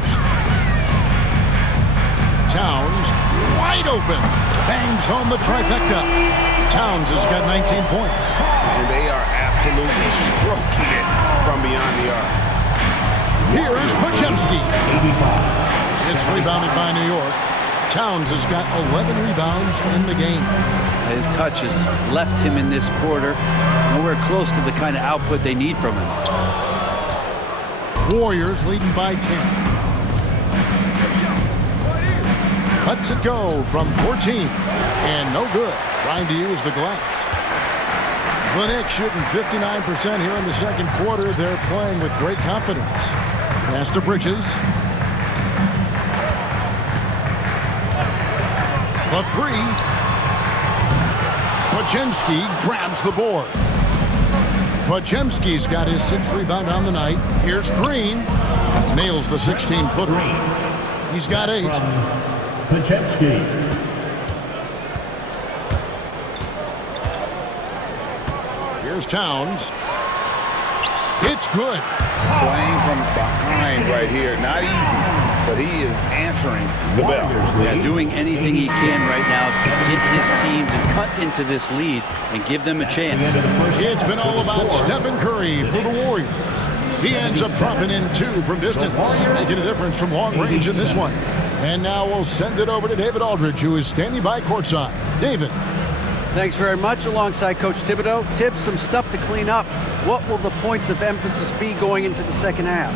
Towns, wide open. Bangs home the trifecta. Towns has got 19 points. And they are absolutely stroking it from beyond the arc. Here's Pajemski. It's rebounded by New York. Towns has got 11 rebounds in the game. His touch has left him in this quarter nowhere close to the kind of output they need from him. Warriors leading by 10. Lets it go from 14. And no good. Trying to use the glass. The Knicks shooting 59% here in the second quarter. They're playing with great confidence. Pass to Bridges. The three. Podziemski grabs the board. Podziemski's got his 6th rebound on the night. Here's Green. Nails the 16-footer. He's got 8. Podziemski. Here's Towns. It's good. Playing from behind right here. Not easy, but he is answering the bell. Yeah, doing anything he can right now to get his team to cut into this lead and give them a chance. It's been all about Stephen Curry for the Warriors. He ends up dropping in 2 from distance, making a difference from long range in this one. And now we'll send it over to David Aldridge, who is standing by courtside. David. Thanks very much. Alongside Coach Thibodeau. Tibbs, some stuff to clean up. What will the points of emphasis be going into the second half?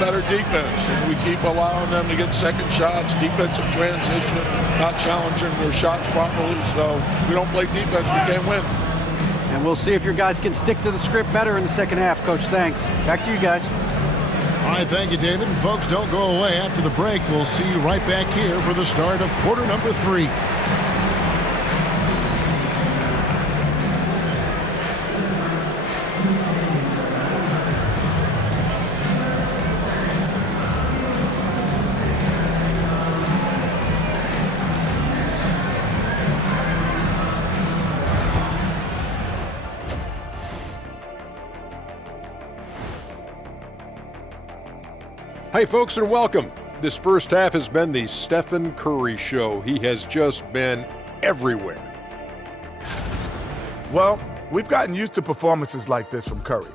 Better defense. We keep allowing them to get second shots, defensive transition, not challenging their shots properly. So if we don't play defense, we can't win. And we'll see if your guys can stick to the script better in the second half, Coach. Thanks. Back to you guys. All right, thank you, David. And folks, don't go away. After the break, we'll see you right back here for the start of quarter number 3. Hey folks, and welcome. This first half has been the Stephen Curry show. He has just been everywhere. Well, we've gotten used to performances like this from Curry.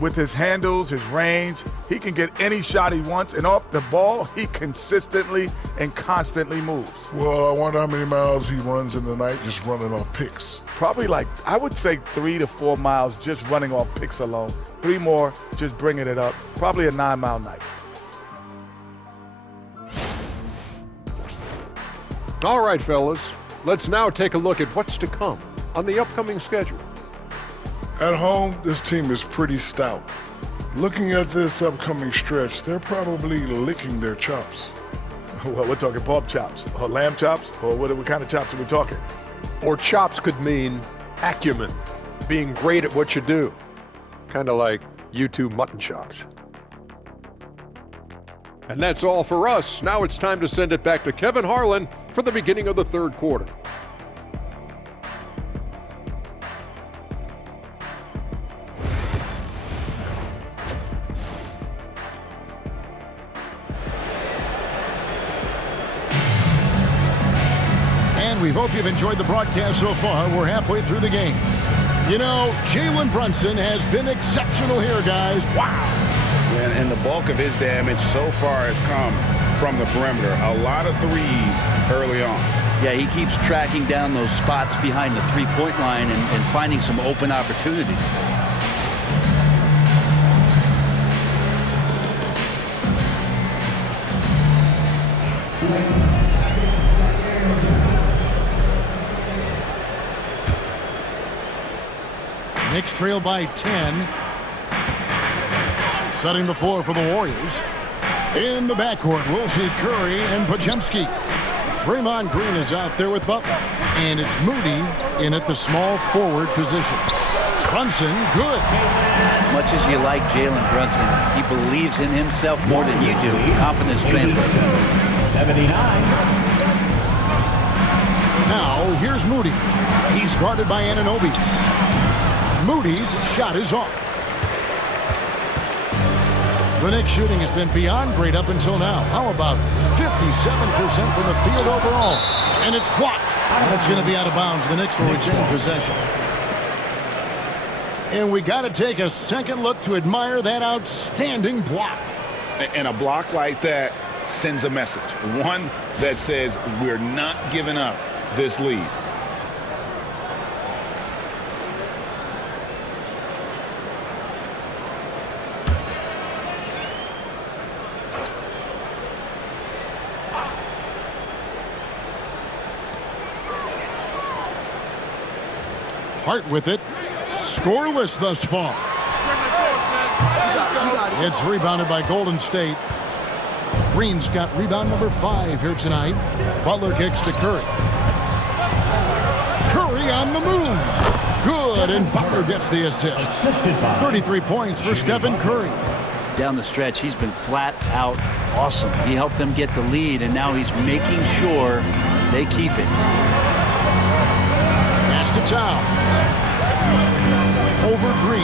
With his handles, his range, he can get any shot he wants, and off the ball, he consistently and constantly moves. Well, I wonder how many miles he runs in the night just running off picks. Probably I would say 3 to 4 miles just running off picks alone. 3 more just bringing it up. Probably a 9-mile night. All right, fellas, let's now take a look at what's to come on the upcoming schedule. At home, this team is pretty stout. Looking at this upcoming stretch, they're probably licking their chops. Well, we're talking pork chops, or lamb chops, or what kind of chops are we talking? Or chops could mean acumen, being great at what you do. Kind of like you 2 mutton chops. And that's all for us. Now it's time to send it back to Kevin Harlan for the beginning of the third quarter. And we hope you've enjoyed the broadcast so far. We're halfway through the game. You know, Jalen Brunson has been exceptional here, guys. Wow. And the bulk of his damage so far has come from the perimeter. A lot of threes early on. Yeah, he keeps tracking down those spots behind the three-point line and finding some open opportunities. Knicks trail by 10. Setting the floor for the Warriors. In the backcourt, we'll see Curry and Podziemski. Draymond Green is out there with Butler. And it's Moody in at the small forward position. Brunson, good. As much as you like Jalen Brunson, he believes in himself more than you do. Confidence translates. 79. Now, here's Moody. He's guarded by Anunoby. Moody's shot is off. The Knicks shooting has been beyond great up until now. How about 57% from the field overall? And it's blocked. And it's going to be out of bounds. The Knicks will retain possession. And we got to take a second look to admire that outstanding block. And a block like that sends a message. One that says we're not giving up this lead. Hart with it. Scoreless thus far. It's rebounded by Golden State. Green's got rebound number 5 here tonight. Butler kicks to Curry. Curry on the move. Good, and Butler gets the assist. 33 points for Stephen Curry. Down the stretch, he's been flat out awesome. He helped them get the lead, and now he's making sure they keep it. Pass to Towns. Over Green.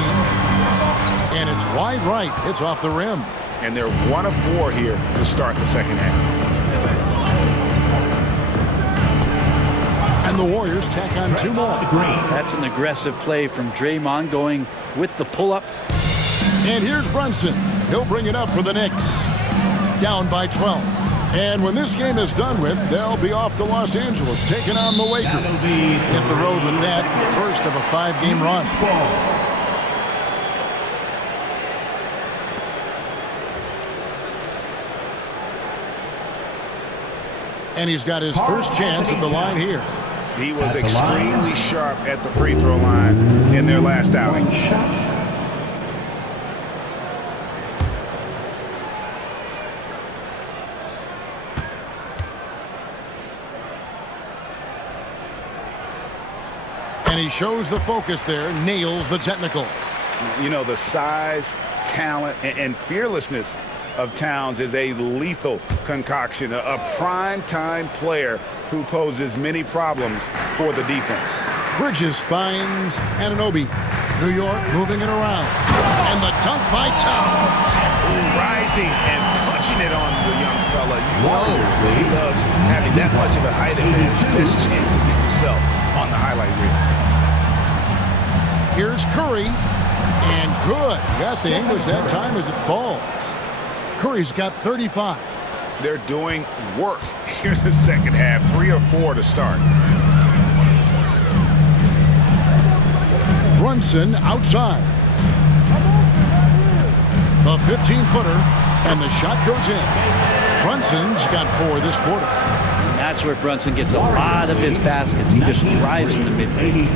And it's wide right. It's off the rim. And they're 1 of 4 here to start the second half. And the Warriors tack on 2 more. That's an aggressive play from Draymond going with the pull-up. And here's Brunson. He'll bring it up for the Knicks. Down by 12. And when this game is done with, they'll be off to Los Angeles, taking on the Lakers. Hit the road with that, first of a 5-game run. And he's got his first chance at the line here. He was extremely sharp at the free throw line in their last outing. And he shows the focus there, nails the technical. You know, the size, talent, and fearlessness of Towns is a lethal concoction, a prime-time player who poses many problems for the defense. Bridges finds Anunoby. New York moving it around. And the dunk by Towns. Rising and punching it on the young fella. You know he loves having that much of a height advantage. Best chance to get yourself on the highlight reel. Here's Curry. And good. Got the English that time as it falls. Curry's got 35. They're doing work here in the second half. 3 or 4 to start. Brunson outside. The 15-footer, and the shot goes in. Brunson's got 4 this quarter. And that's where Brunson gets a lot of his baskets. He just thrives in the mid-range.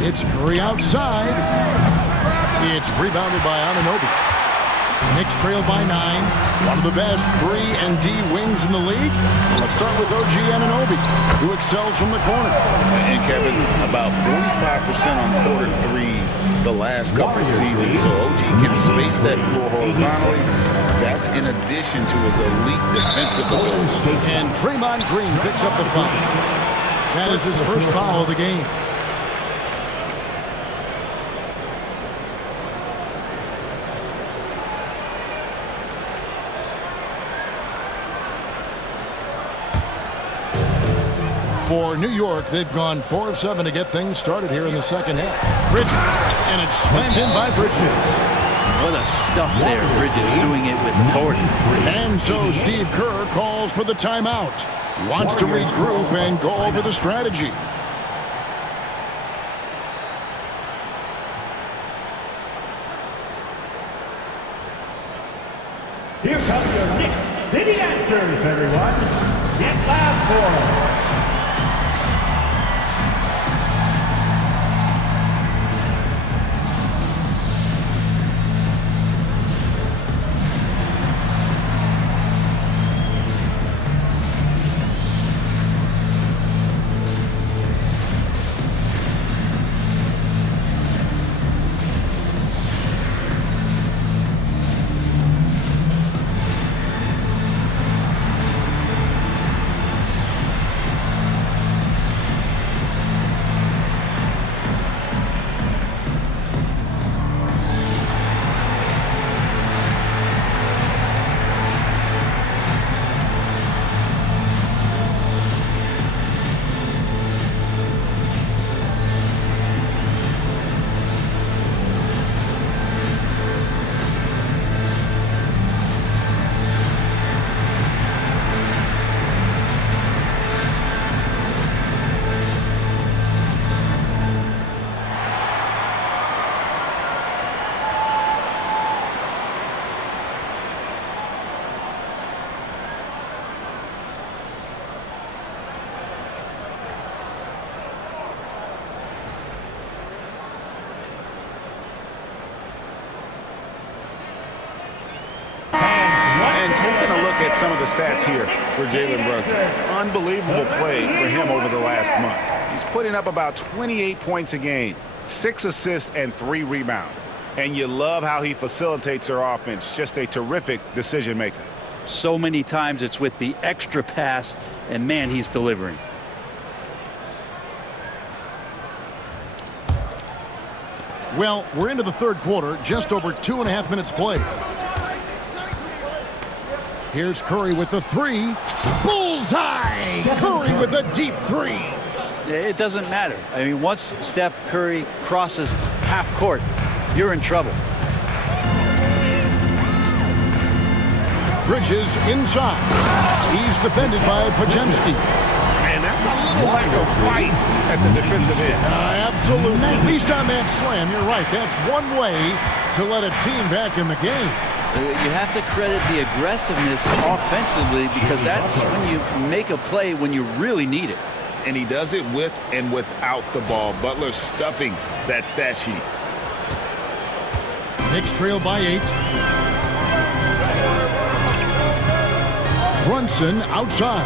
It's Curry outside. It's rebounded by Anunoby. Knicks trail by 9. One of the best 3 and D wings in the league. Let's start with OG Anunoby, who excels from the corner. And Kevin, about 45% on quarter threes the last couple of seasons. So OG can space that floor horizontally. That's in addition to his elite defensive ability. And Draymond Green picks up the foul. That is his first foul of the game. For New York, they've gone 4 of 7 to get things started here in the second half. Bridges, and it's slammed in by Bridges. What a stuff there. Bridges doing it with authority. And so Steve Kerr calls for the timeout. He wants to regroup and go over the strategy. Here comes your Knicks City Dancers, everyone. Get loud for them. at some of the stats here for Jalen Brunson. Unbelievable play for him over the last month. He's putting up about 28 points a game, 6 assists and 3 rebounds. And you love how he facilitates their offense. Just a terrific decision maker. So many times it's with the extra pass, and man, he's delivering. Well, we're into the third quarter, just over 2.5 minutes played. Here's Curry with the three. Bullseye! Curry with a deep three. It doesn't matter. I mean, once Steph Curry crosses half court, you're in trouble. Bridges inside. He's defended by Pajemski. And that's a little lack of fight at the defensive end. Absolutely. At least on that slam, you're right. That's one way to let a team back in the game. You have to credit the aggressiveness offensively, because that's when you make a play when you really need it. And he does it with and without the ball. Butler stuffing that stat sheet. Knicks trail by 8. Brunson outside.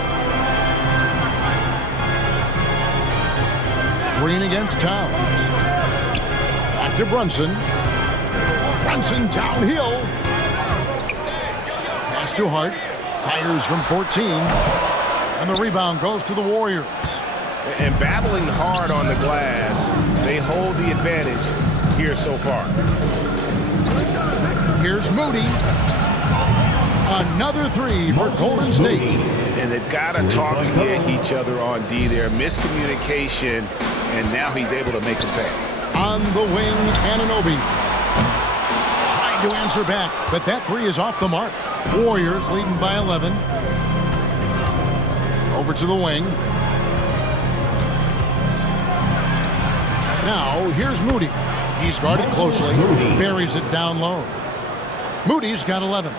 Green against Towns. Back to Brunson. Brunson downhill. Pass to Hart. Fires from 14. And the rebound goes to the Warriors. And battling hard on the glass, they hold the advantage here so far. Here's Moody. Another three for Golden State. And they've got to talk to each other on D there. Miscommunication, and now he's able to make a pay. On the wing, Anunoby. Trying to answer back, but that three is off the mark. Warriors leading by 11. Over to the wing. Now, here's Moody. He's guarded closely. Buries it down low. Moody's got 11.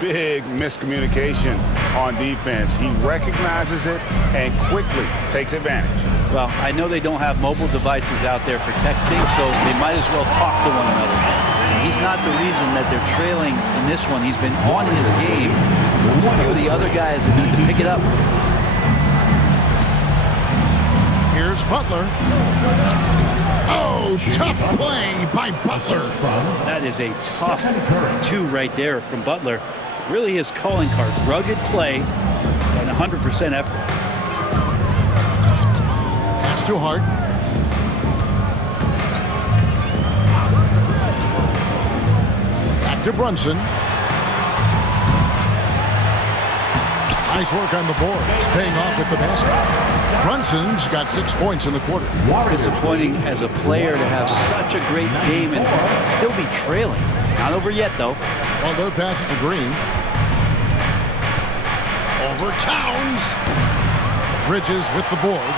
Big miscommunication on defense. He recognizes it and quickly takes advantage. Well, I know they don't have mobile devices out there for texting, so they might as well talk to one another. He's not the reason that they're trailing in this one. He's been on his game. There's a few of the other guys that need to pick it up. Here's Butler. Oh, tough play by Butler. That is a tough two right there from Butler. Really his calling card. Rugged play and 100% effort. Pass to Hart. Back to Brunson. Nice work on the board. It's paying off with the basket. Brunson's got 6 points in the quarter. Disappointing as a player to have such a great game and still be trailing. Not over yet, though. Well, their pass it to Green. Over Towns. Bridges with the board.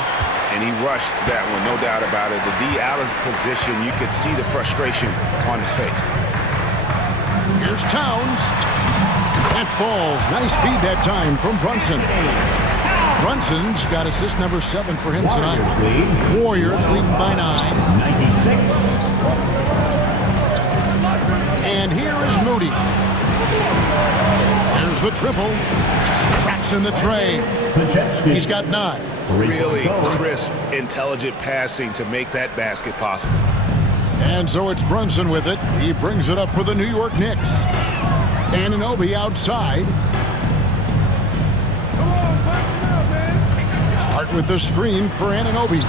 And he rushed that one, no doubt about it. The D out of position, you could see the frustration on his face. Here's Towns. That falls. Nice feed that time from Brunson. Brunson's got assist number 7 for him tonight. Warriors leading by 9. 96. And here is Moody. There's the triple. Traps in the tray. He's got 9. Really crisp, intelligent passing to make that basket possible. And so it's Brunson with it. He brings it up for the New York Knicks. Anunoby outside. Hart with the screen for Anunoby.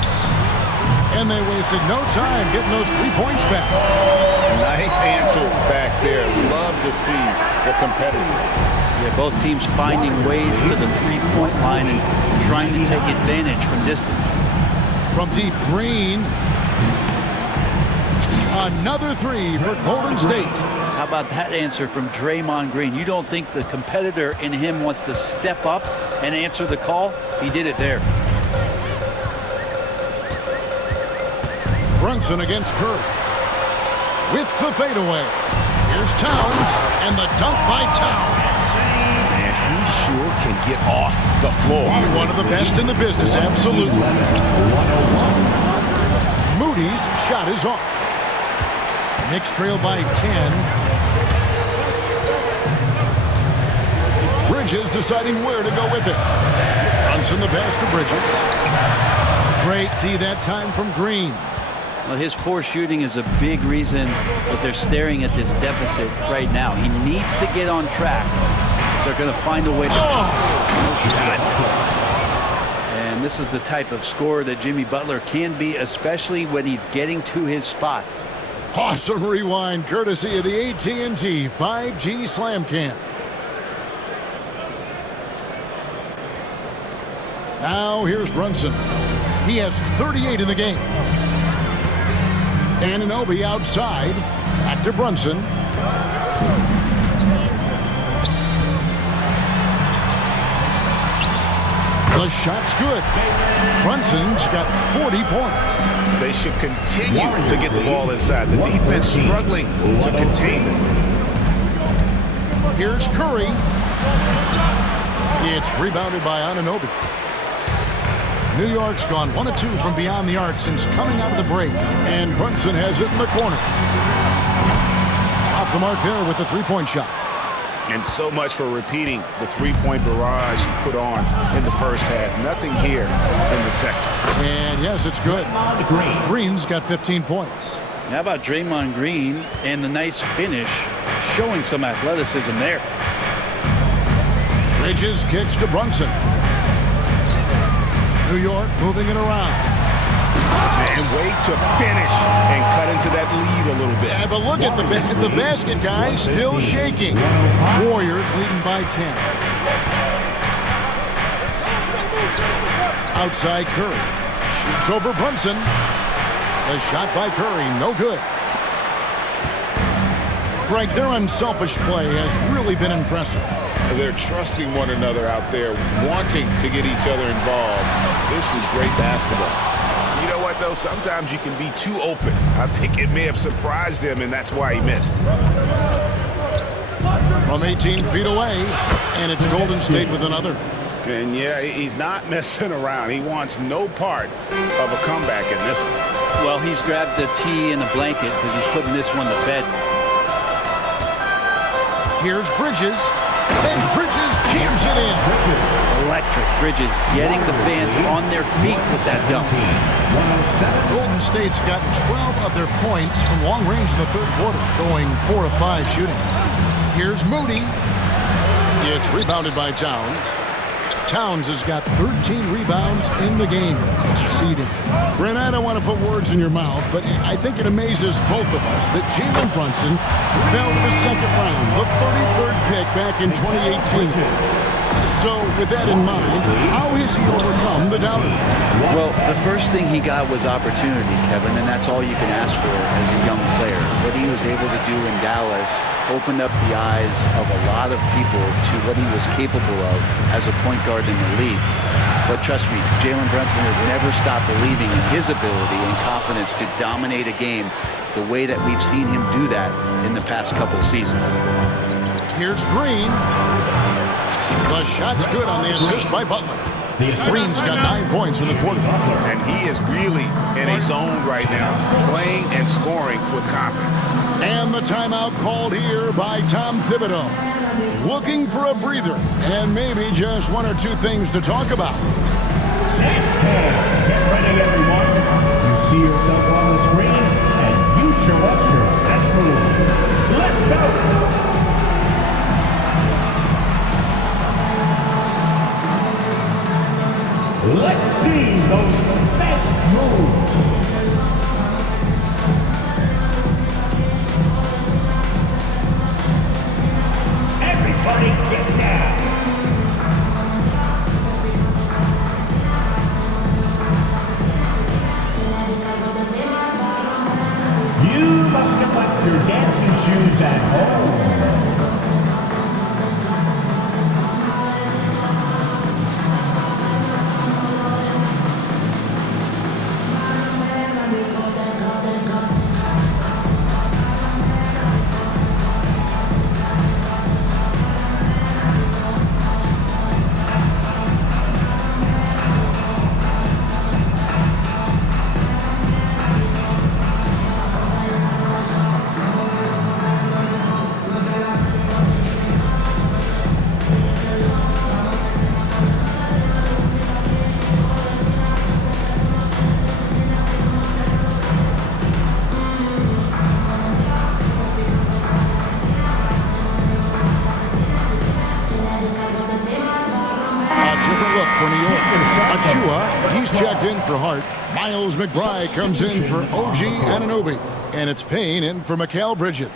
And they wasted no time getting those 3 points back. Nice answer back there. Love to see the competitors. Yeah, both teams finding ways to the three-point line and trying to take advantage from distance. From deep, Green. Another three for Golden State. How about that answer from Draymond Green? You don't think the competitor in him wants to step up and answer the call? He did it there. Brunson against Curry. With the fadeaway. Here's Towns, and the dunk by Towns. Man, he sure can get off the floor. One of the best in the business, absolutely. Moody's shot is off. Knicks trail by 10. Bridges deciding where to go with it. Brunson the pass to Bridges. Great D that time from Green. Well, his poor shooting is a big reason that they're staring at this deficit right now. He needs to get on track. They're going to find a way to... And this is the type of scorer that Jimmy Butler can be, especially when he's getting to his spots. Awesome rewind, courtesy of the AT&T 5G Slam Cam. Now here's Brunson. He has 38 in the game. Anunoby outside. Back to Brunson. The shot's good. Brunson's got 40 points. They should continue to get the ball inside. The defense struggling to contain them. Here's Curry. It's rebounded by Anunoby. New York's gone 1 of 2 from beyond the arc since coming out of the break. And Brunson has it in the corner. Off the mark there with the three-point shot. And so much for repeating the three-point barrage he put on in the first half. Nothing here in the second. And yes, it's good. Green's got 15 points. How about Draymond Green and the nice finish, showing some athleticism there. Bridges kicks to Brunson. New York moving it around. And wait to finish and cut into that lead a little bit. Yeah, but look at the basket guy still shaking. Warriors leading by 10. Outside Curry. Shoots over Brunson. The shot by Curry, no good. Greg, their unselfish play has really been impressive. They're trusting one another out there, wanting to get each other involved. This is great basketball. You know what, though? Sometimes you can be too open. I think it may have surprised him, and that's why he missed. From 18 feet away, and it's Golden State with another. And, yeah, he's not messing around. He wants no part of a comeback in this one. Well, he's grabbed the tee and a blanket because he's putting this one to bed. Here's Bridges, and Bridges jams it in. Electric. Bridges getting the fans on their feet with that dunk. Golden State's gotten 12 of their points from long range in the third quarter, going 4 of 5 shooting. Here's Moody. It's rebounded by Towns. Towns has got 13 rebounds in the game. Class eating. Brent, I don't want to put words in your mouth, but I think it amazes both of us that Jalen Brunson fell to the second round, the 33rd pick back in 2018. So, with that in mind, how has he overcome the doubter? Well, the first thing he got was opportunity, Kevin, and that's all you can ask for as a young player. What he was able to do in Dallas opened up the eyes of a lot of people to what he was capable of as a point guard in the league. But trust me, Jalen Brunson has never stopped believing in his ability and confidence to dominate a game the way that we've seen him do that in the past couple seasons. Here's Green. The shot's good on the assist by Butler. Green's got 9 points in the quarter. And he is really in a zone right now, playing and scoring with confidence. And the timeout called here by Tom Thibodeau. Looking for a breather and maybe just 1 or 2 things to talk about. Next game. Get ready, everyone. You see yourself on the screen, and you show us your best move. Let's go. Let's see those best moves. Everybody get down. You must have left your dancing shoes at home. He's checked in for Hart. Miles McBride comes in for OG Anunoby. And it's Payne in for Mikal Bridges.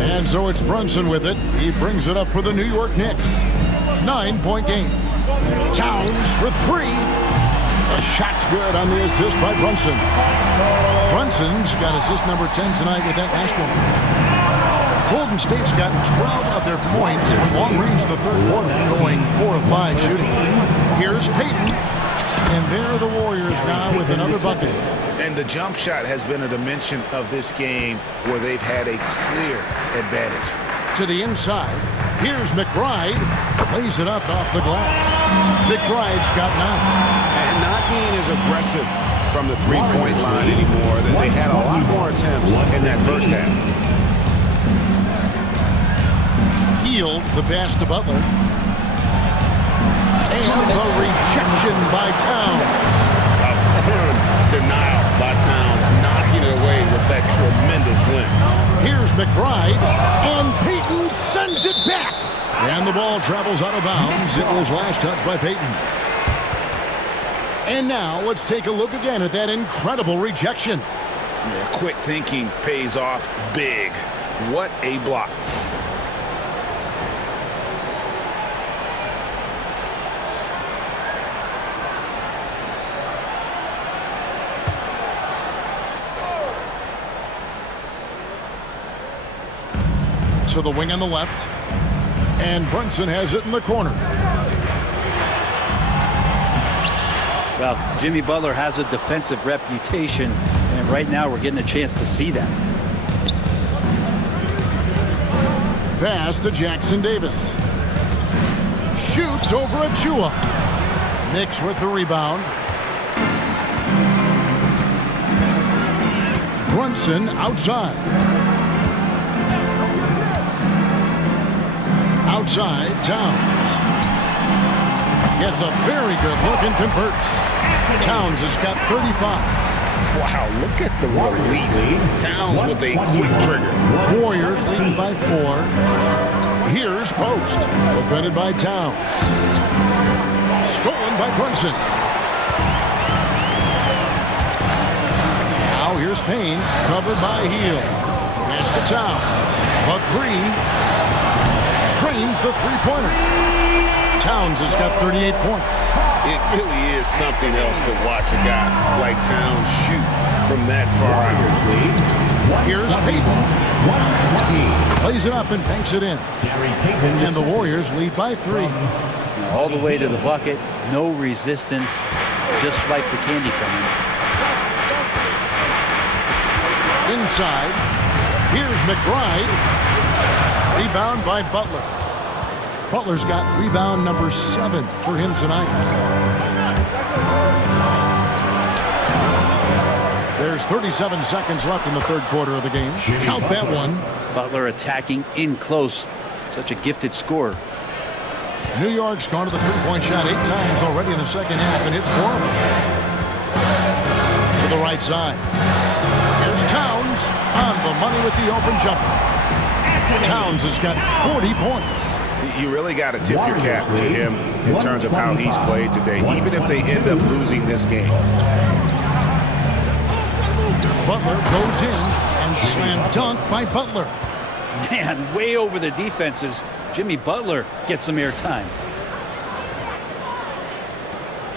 And so it's Brunson with it. He brings it up for the New York Knicks. 9-point game. Towns for 3. The shot's good on the assist by Brunson. Brunson's got assist number 10 tonight with that last one. Golden State's gotten 12 of their points from long range in the third quarter, going 4 of 5 shooting. Here's Payton. And there are the Warriors now with another bucket. And the jump shot has been a dimension of this game where they've had a clear advantage. To the inside. Here's McBride. Lays it up off the glass. McBride's got 9. And not being as aggressive from the three-point line anymore. They had a lot more attempts in that first half. Healed the pass to Butler. And the rejection by Towns. A firm denial by Towns, knocking it away with that tremendous length. Here's McBride, and Payton sends it back. And the ball travels out of bounds. It was last touched by Payton. And now let's take a look again at that incredible rejection. Yeah, quick thinking pays off big. What a block. To the wing on the left. And Brunson has it in the corner. Well, Jimmy Butler has a defensive reputation, and right now we're getting a chance to see that. Pass to Jackson Davis. Shoots over Achua. Knicks with the rebound. Brunson outside. Outside, Towns. Gets a very good look and converts. Towns has got 35. Wow, look at the release. Towns with a quick trigger. Warriors leading by 4. Here's Post. Defended by Towns. Stolen by Brunson. Now here's Payne. Covered by Hield. Pass to Towns. A 3. Drains the three-pointer. Towns has got 38 points. It really is something else to watch a guy like Towns shoot from that far out. Here's Payton. Plays it up and banks it in. And the Warriors lead by 3. All the way to the bucket, no resistance, just swipe the candy from him. Inside, here's McBride. Rebound by Butler. Butler's got rebound number 7 for him tonight. There's 37 seconds left in the third quarter of the game. Count that one. Butler attacking in close. Such a gifted scorer. New York's gone to the three-point shot 8 times already in the second half and hit 4 of them. To the right side. Here's Towns on the money with the open jumper. Towns has got 40 points. You really got to tip your cap to him in terms of how he's played today, even if they end up losing this game. Butler goes in and slam dunk by Butler. Man, way over the defenses. Jimmy Butler gets some airtime.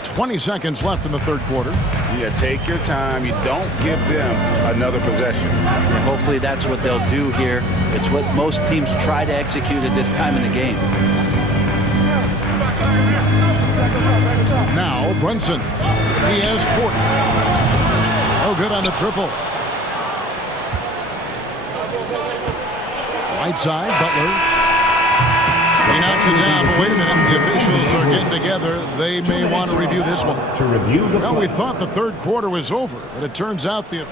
20 seconds left in the third quarter. Yeah, take your time. You don't give them another possession. And hopefully that's what they'll do here. It's what most teams try to execute at this time in the game. Now Brunson. He has 40. No good on the triple. Right side, Butler. He knocks it down, but wait a minute. The officials are getting together. They may want to review this one. Well, we thought the third quarter was over, but it turns out the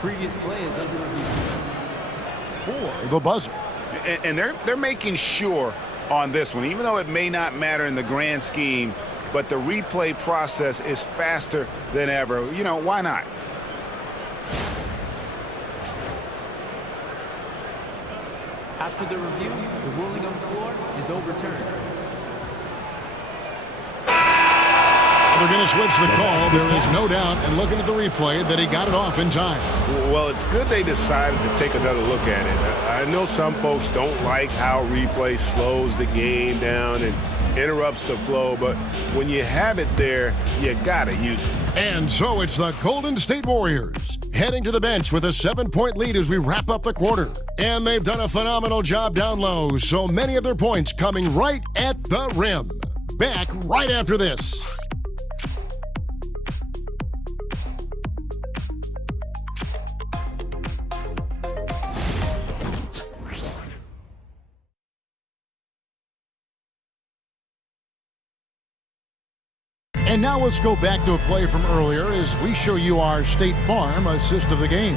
previous play is under review. For the buzzer. And they're making sure on this one, even though it may not matter in the grand scheme, but the replay process is faster than ever. You know, why not? After the review, the ruling on the floor is overturned. They're going to switch the call. There is no doubt, and looking at the replay, that he got it off in time. Well, it's good they decided to take another look at it. I know some folks don't like how replay slows the game down and interrupts the flow, but when you have it there, you got to use it. And so it's the Golden State Warriors heading to the bench with a 7-point lead as we wrap up the quarter. And they've done a phenomenal job down low, so many of their points coming right at the rim. Back right after this. And now let's go back to a play from earlier as we show you our State Farm assist of the game.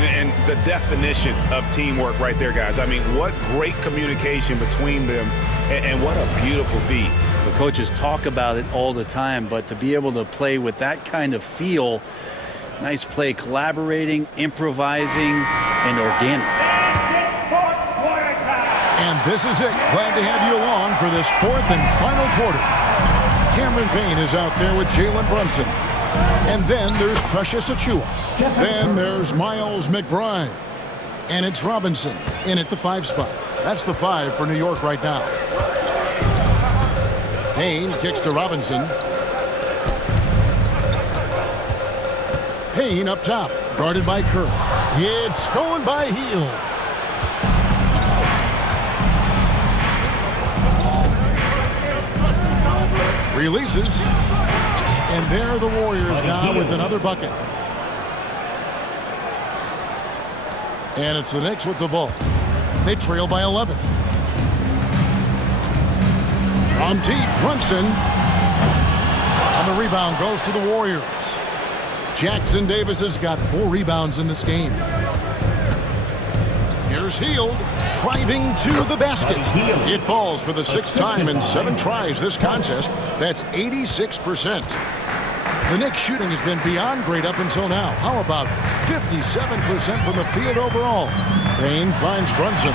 And the definition of teamwork right there, guys. I mean, what great communication between them, and what a beautiful feed. The coaches talk about it all the time, but to be able to play with that kind of feel, nice play, collaborating, improvising, and organic. And this is it. Glad to have you along for this fourth and final quarter. Cameron Payne is out there with Jalen Brunson. And then there's Precious Achiuwa. Then there's Miles McBride. And it's Robinson in at the 5 spot. That's the 5 for New York right now. Payne kicks to Robinson. Payne up top, guarded by Kerr. It's stolen by Hield. Releases. And there are the Warriors now with another bucket. And it's the Knicks with the ball. They trail by 11. From deep, Brunson. And the rebound goes to the Warriors. Jackson Davis has got 4 rebounds in this game. Here's Hield driving to the basket. It falls for the 6th time in 7 tries this contest. That's 86%. The Knicks shooting has been beyond great up until now. How about 57% from the field overall? Payne finds Brunson.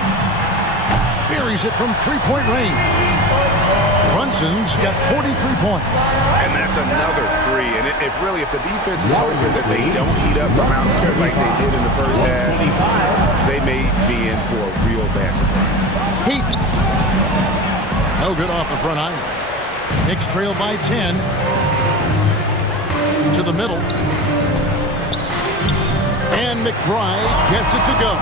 Buries it from 3-point range. Brunson's got 43 points. And that's another 3. And if the defense is hoping that they don't heat up from out there like they did in the first half, they may be in for a real bad surprise. Heat. No good off the front iron. Knicks trail by 10. To the middle. And McBride gets it to go.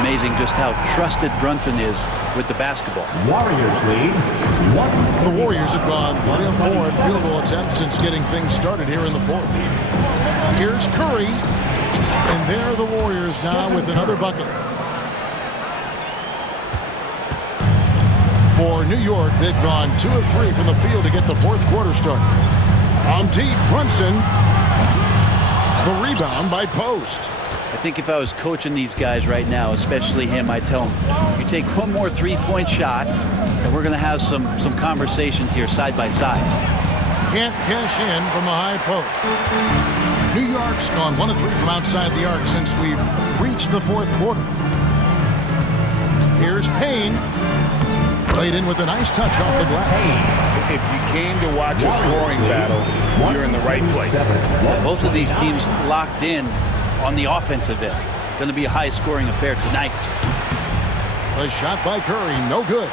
Amazing just how trusted Brunson is with the basketball. Warriors lead. The Warriors have gone 3 of 4 in field goal attempts since getting things started here in the 4th. Here's Curry. And there are the Warriors now with another bucket. For New York, they've gone 2 of 3 from the field to get the 4th quarter started. On deep, Brunson. The rebound by Post. I think if I was coaching these guys right now, especially him, I'd tell him, you take one more 3-point shot, and we're going to have some conversations here side by side. Can't cash in from the high post. New York's gone 1 of 3 from outside the arc since we've reached the 4th quarter. Here's Payne. Played in with a nice touch off the glass. If you came to watch a scoring battle, you're in the right place. Both of these teams locked in on the offensive end. Going to be a high-scoring affair tonight. The shot by Curry, no good.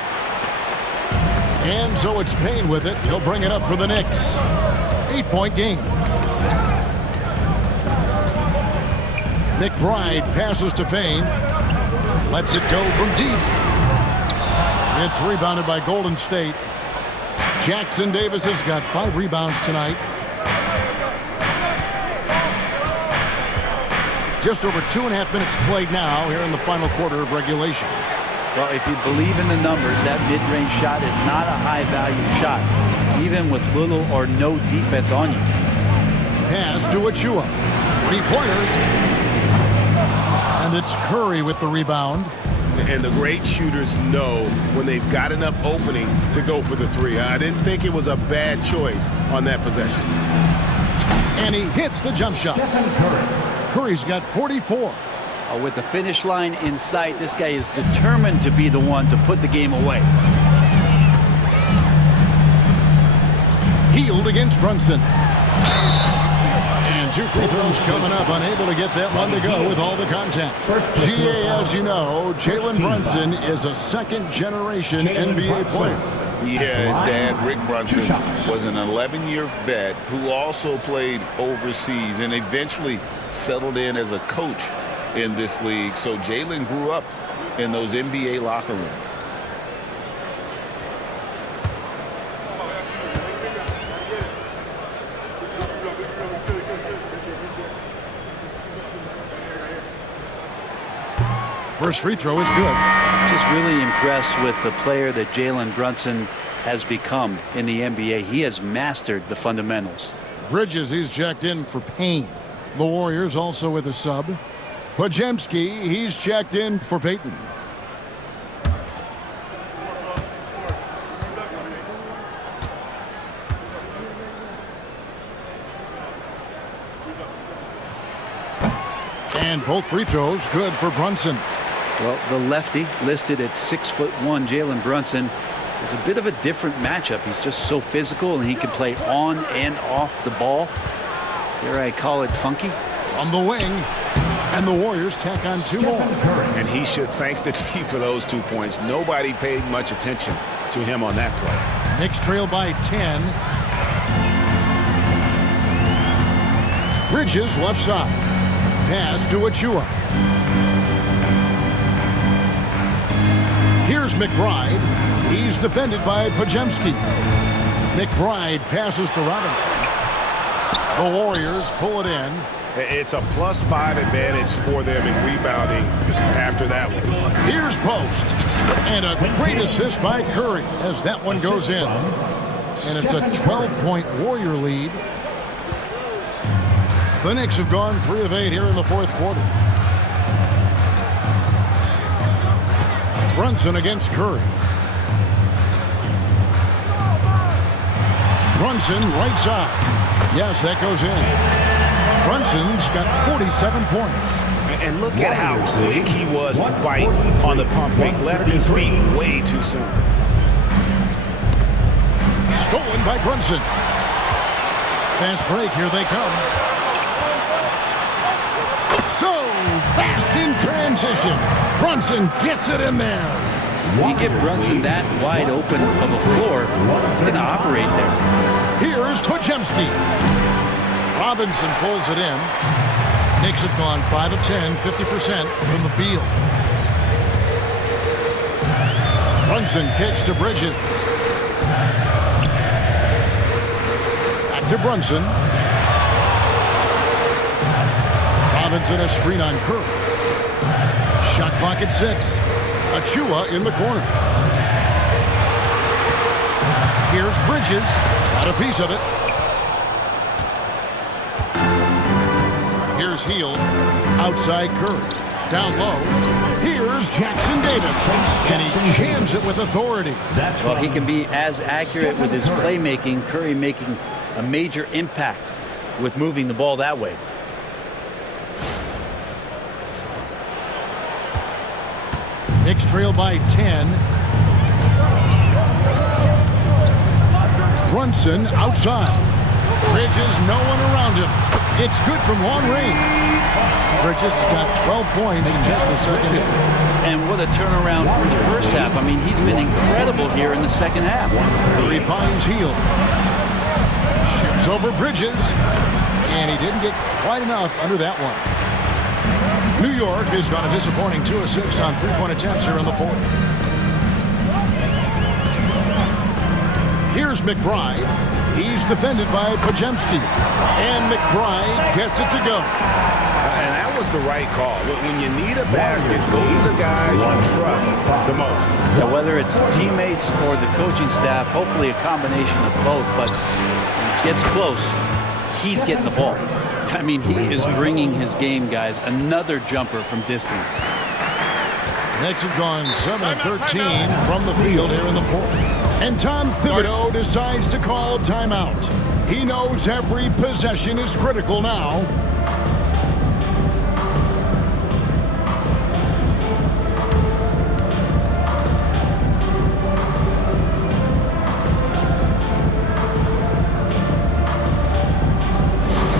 And so it's Payne with it. He'll bring it up for the Knicks. 8-point game. McBride passes to Payne. Lets it go from deep. It's rebounded by Golden State. Jackson Davis has got 5 rebounds tonight. Just over 2.5 minutes played now here in the final quarter of regulation. Well, if you believe in the numbers, that mid-range shot is not a high-value shot, even with little or no defense on you. Pass to Achiuwa. 3-pointer. And it's Curry with the rebound. And the great shooters know when they've got enough opening to go for the three. I didn't think it was a bad choice on that possession. And he hits the jump shot. Curry's got 44. With the finish line in sight, this guy is determined to be the one to put the game away. Healed against Brunson. And 2 free throws coming up, unable to get that one to go with all the contact. GA, as you know, Jalen Brunson is a second-generation NBA player. Yeah, his dad, Rick Brunson, was an 11-year vet who also played overseas and eventually settled in as a coach in this league. So Jalen grew up in those NBA locker rooms. First free throw is good. Just really impressed with the player that Jalen Brunson has become in the NBA. He has mastered the fundamentals. Bridges, he's checked in for Payne. The Warriors also with a sub. Podziemski, he's checked in for Payton. And both free throws good for Brunson. Well, the lefty listed at 6'1", Jalen Brunson, is a bit of a different matchup. He's just so physical, and he can play on and off the ball. Dare I call it funky? From the wing, and the Warriors tack on 2 more. And he should thank the team for those 2 points. Nobody paid much attention to him on that play. Knicks trail by 10. Bridges left side. Pass to Achua. Here's McBride. He's defended by Podziemski. McBride passes to Robinson. The Warriors pull it in. It's a +5 advantage for them in rebounding after that one. Here's Post. And a great assist by Curry as that one goes in. And it's a 12-point Warrior lead. The Knicks have gone 3 of 8 here in the 4th quarter. Brunson against Curry. Brunson right side. Yes, that goes in. Brunson's got 47 points. And look at how quick he was to bite on the pump fake. Left his feet way too soon. Stolen by Brunson. Fast break, here they come. So fast in transition. Brunson gets it in there. When you get Brunson that wide open of a floor, he's going to operate there. Here's Podziemski. Robinson pulls it in. Knicks have gone 5 of 10, 50% from the field. Brunson kicks to Bridges. Back to Brunson. Robinson a screen on Curry. Shot clock at 6. Achua in the corner. Here's Bridges. Got a piece of it. Here's Hield. Outside Curry. Down low. Here's Jackson Davis. And he jams it with authority. Well, he can be as accurate with his playmaking. Curry making a major impact with moving the ball that way. Knicks trail by 10. Brunson outside. Bridges, no one around him. It's good from long range. Bridges got 12 points in just the second half. And what a turnaround from the first half. I mean, he's been incredible here in the second half. Curry finds Hield. Shoots over Bridges. And he didn't get quite enough under that one. New York has gone a disappointing 2 of 6 on 3-point attempts here in the 4th. Here's McBride. He's defended by Podziemski. And McBride gets it to go. And that was the right call. When you need a basket, go to the guys you trust the most. Now, whether it's teammates or the coaching staff, hopefully a combination of both, but when it gets close, he's getting the ball. I mean, he is bringing his game, guys. Another jumper from distance. Knicks have gone 7 of 13 from the field here in the fourth. And Tom Thibodeau decides to call timeout. He knows every possession is critical now.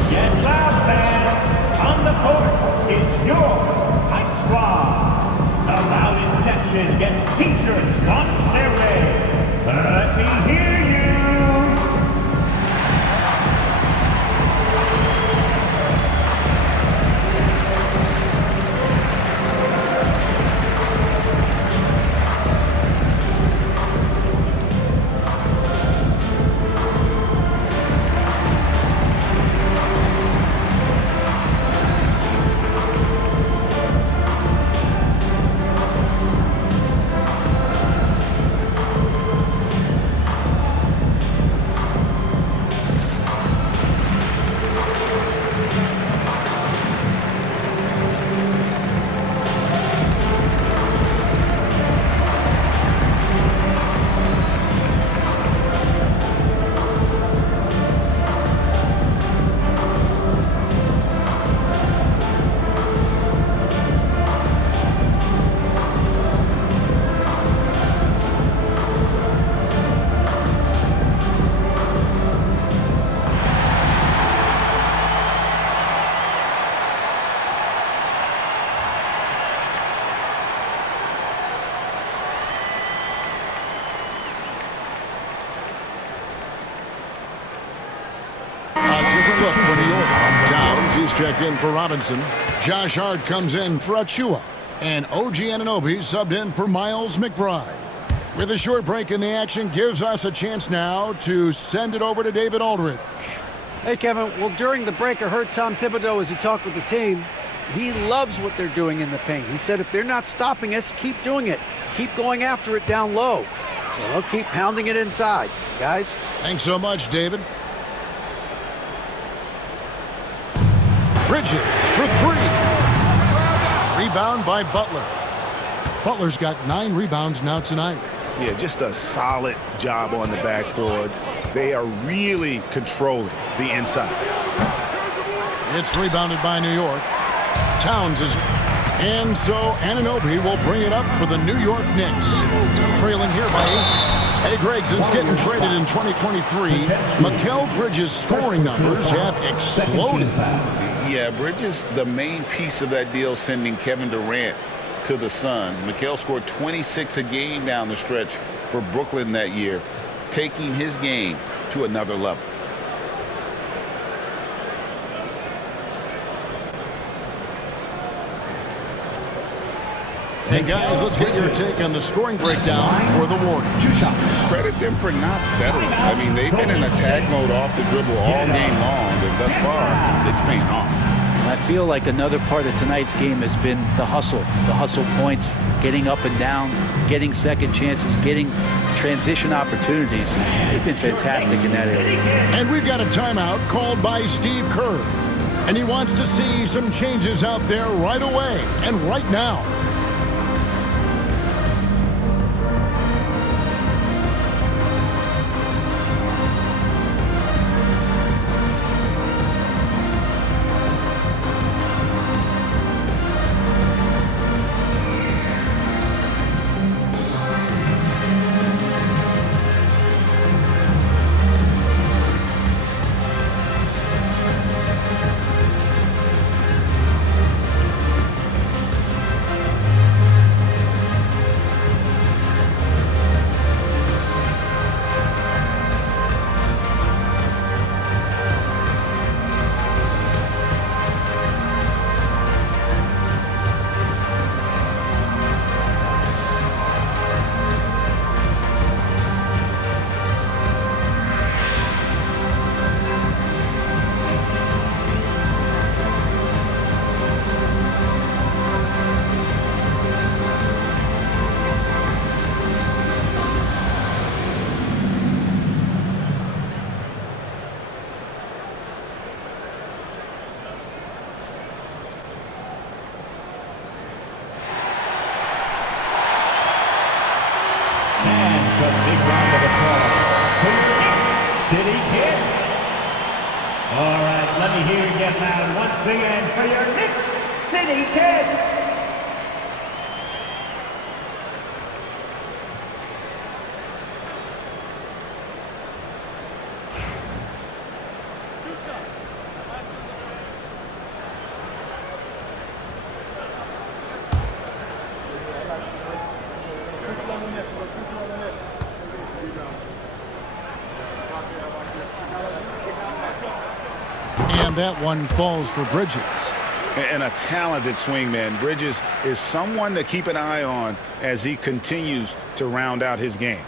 Get loud, fans. On the court is your Hype Squad. The loudest section gets t-shirts launched their way. Let me hear you. Look for New York. Downs, he's checked in for Robinson. Josh Hart comes in for Achua. And OG Anunoby subbed in for Miles McBride. With a short break in the action, gives us a chance now to send it over to David Aldridge. Hey, Kevin. Well, during the break, I heard Tom Thibodeau as he talked with the team. He loves what they're doing in the paint. He said if they're not stopping us, keep doing it. Keep going after it down low. So they'll keep pounding it inside, guys. Thanks so much, David. Bridges for three. Rebound by Butler. Butler's got 9 rebounds now tonight. Yeah, just a solid job on the backboard. They are really controlling the inside. It's rebounded by New York. Towns is... And so Anunoby will bring it up for the New York Knicks. Trailing here by 8. Hey, Gregson's getting traded in 2023. Mikal Bridges' scoring numbers have exploded. Yeah, Bridges, the main piece of that deal, sending Kevin Durant to the Suns. Mikal scored 26 a game down the stretch for Brooklyn that year, taking his game to another level. Hey, guys, let's get your take on the scoring breakdown for the Warriors. Credit them for not settling. I mean, they've been in attack mode off the dribble all game long, and thus far, it's paying off. I feel like another part of tonight's game has been the hustle points, getting up and down, getting second chances, getting transition opportunities. They've been fantastic in that area. And we've got a timeout called by Steve Kerr. And he wants to see some changes out there right away and right now. Kids. All right, let me hear you get loud once again for your Knicks City Kids. And that one falls for Bridges. And a talented swingman. Bridges is someone to keep an eye on as he continues to round out his game.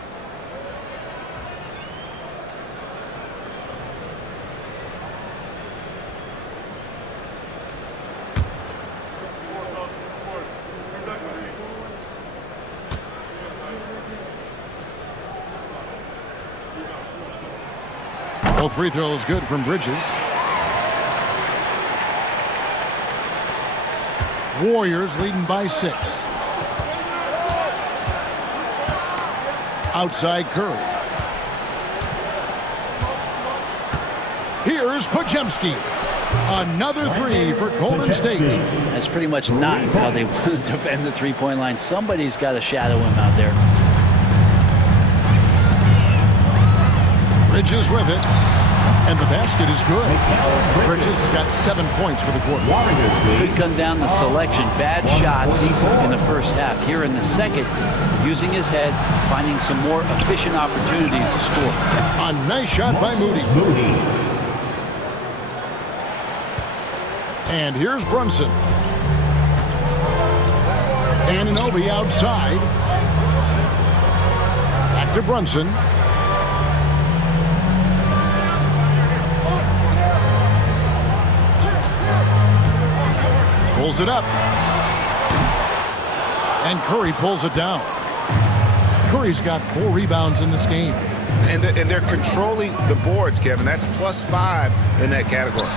Both free throws good from Bridges. Warriors leading by 6. Outside Curry. Here's Podziemski. Another 3 for Golden State. That's pretty much not how they defend the three-point line. Somebody's got to shadow him out there. Bridges with it. And the basket is good. Bridges has got 7 points for the quarter. Could come down to selection. Bad shots in the first half. Here in the second, using his head, finding some more efficient opportunities to score. A nice shot by Moody. And here's Brunson. Anunoby outside. Back to Brunson. Pulls it up. And Curry pulls it down. Curry's got 4 rebounds in this game. And they're controlling the boards, Kevin. That's +5 in that category.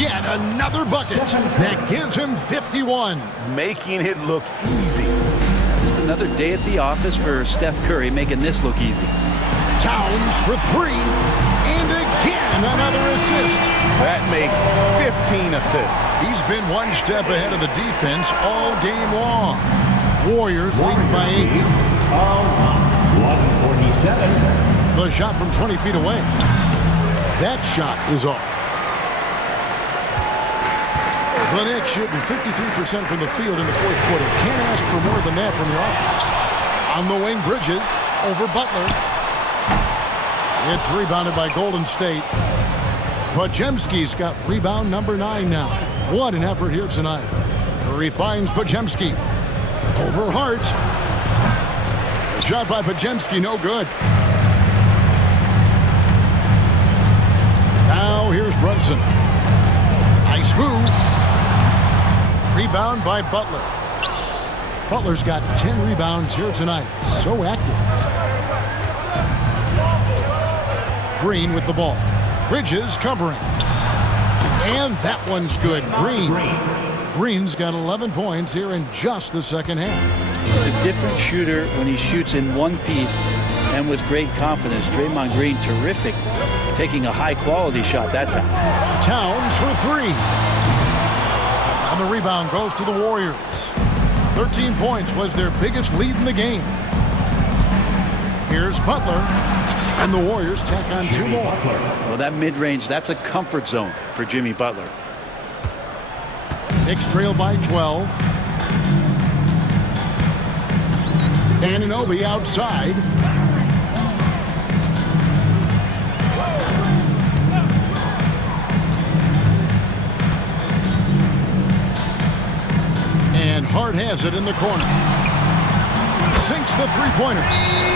Yet another bucket. That gives him 51. Making it look easy. Just another day at the office for Steph Curry, making this look easy. Towns for 3. And again, another assist. That makes 15 assists. He's been one step ahead of the defense all game long. Warriors leading by 8. 147. The shot from 20 feet away. That shot is off. The Knicks shooting 53% from the field in the fourth quarter. Can't ask for more than that from the offense. On the wing, Bridges over Butler. It's rebounded by Golden State. Podziemski's got rebound number 9 now. What an effort here tonight. Curry finds Podziemski. Over Hart. A shot by Podziemski, no good. Now here's Brunson. Nice move. Rebound by Butler. Butler's got 10 rebounds here tonight. So active. Green with the ball. Bridges covering. And that one's good. Green's got 11 points here in just the second half. He's a different shooter when he shoots in one piece and with great confidence. Draymond Green, terrific, taking a high-quality shot that time. Towns for 3. And the rebound goes to the Warriors. 13 points was their biggest lead in the game. Here's Butler. And the Warriors tack on 2 more. Well, that mid-range, that's a comfort zone for Jimmy Butler. Knicks trail by 12. Anunoby outside. And Hart has it in the corner. Sinks the three-pointer.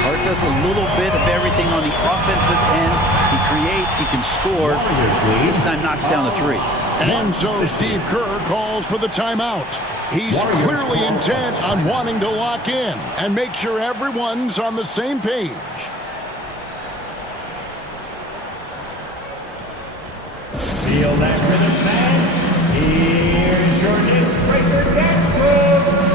Hart does a little bit of everything on the offensive end. He creates, he can score. This time knocks down the 3. And so Steve Kerr calls for the timeout. He's clearly intent on wanting to lock in and make sure everyone's on the same page. Feel that rhythm, fans. Here's your Knicks breaker dance move.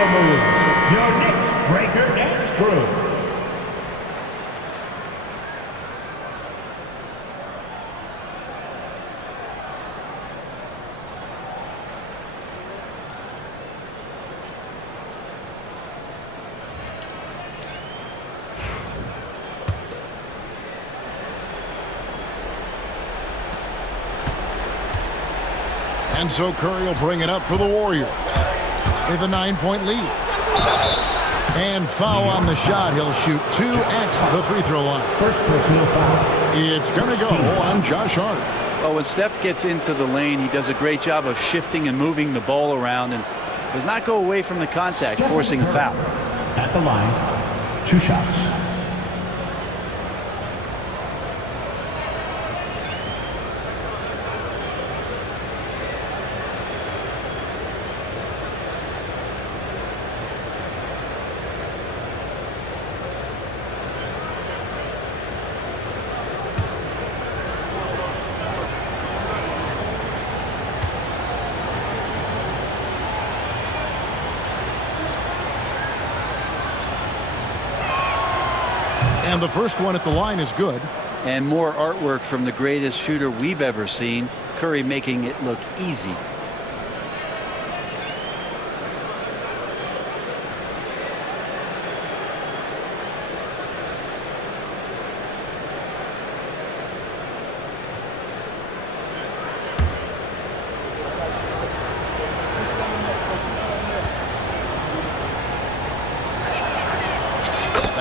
Your moves, your Knicks breaker dance crew. And so Curry will bring it up for the Warriors. They have a 9-point lead. And foul on the shot. He'll shoot 2 at the free throw line. First personal foul. It's going to go on Josh Hart. Well, when Steph gets into the lane, he does a great job of shifting and moving the ball around and does not go away from the contact, forcing a foul. At the line, 2 shots. And the first one at the line is good. And more artwork from the greatest shooter we've ever seen. Curry making it look easy.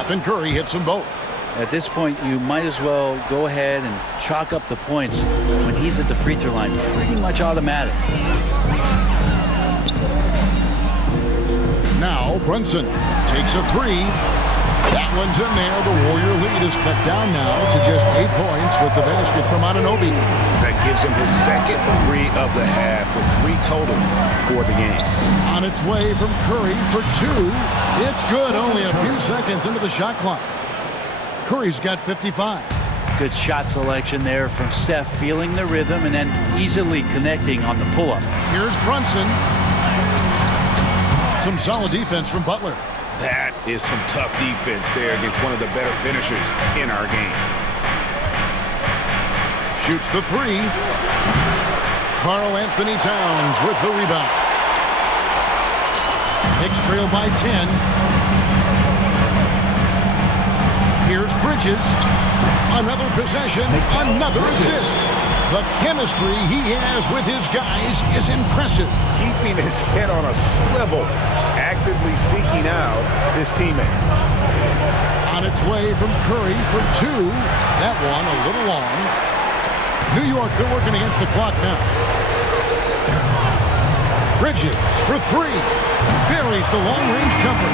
Stephen Curry hits them both. At this point, you might as well go ahead and chalk up the points when he's at the free throw line. Pretty much automatic. Now Brunson takes a 3. That one's in there. The Warrior lead is cut down now to just 8 points with the basket from Anunoby. That gives him his second 3 of the half with 3 total for the game. On its way from Curry for 2. It's good. Only a few seconds into the shot clock. Curry's got 55. Good shot selection there from Steph, feeling the rhythm and then easily connecting on the pull-up. Here's Brunson. Some solid defense from Butler. That is some tough defense there against one of the better finishers in our game. Shoots the 3. Karl Anthony Towns with the rebound. Knicks trail by 10. Here's Bridges. Another possession, another assist. The chemistry he has with his guys is impressive. Keeping his head on a swivel, actively seeking out his teammate. On its way from Curry for 2. That one a little long. New York, they're working against the clock now. Bridges for 3. Buries the long-range jumper.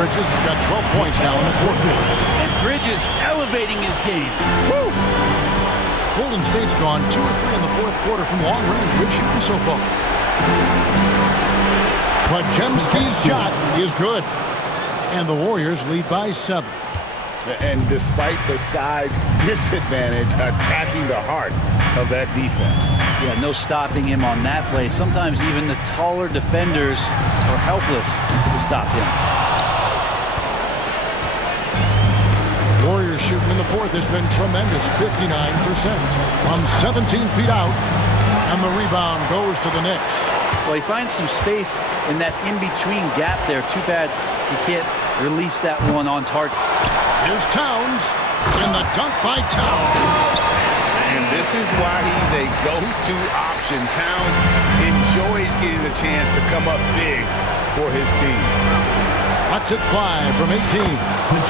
Bridges has got 12 points now in the quarter. And Bridges elevating his game. Woo! Golden State's gone 2 or 3 in the fourth quarter from long range. Good shooting so far. But Jemski's shot is good. And the Warriors lead by 7. And despite the size disadvantage, attacking the heart of that defense. Yeah, no stopping him on that play. Sometimes even the taller defenders are helpless to stop him. Warriors shooting in the fourth has been tremendous, 59% from 17 feet out, and the rebound goes to the Knicks. Well, he finds some space in that in-between gap there. Too bad he can't release that one on target. Here's Towns, and the dunk by Towns. And this is why he's a go-to option. Towns enjoys getting the chance to come up big for his team. That's at 5 from 18.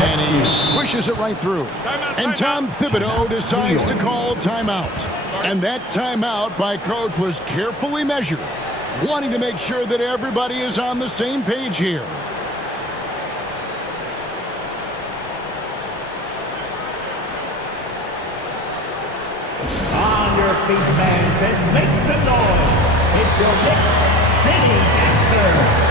And he swishes it right through. And Tom Thibodeau decides to call timeout. And that timeout by Coach was carefully measured, wanting to make sure that everybody is on the same page here. On your feet, fans, and make some noise. It's your Knicks City Answer.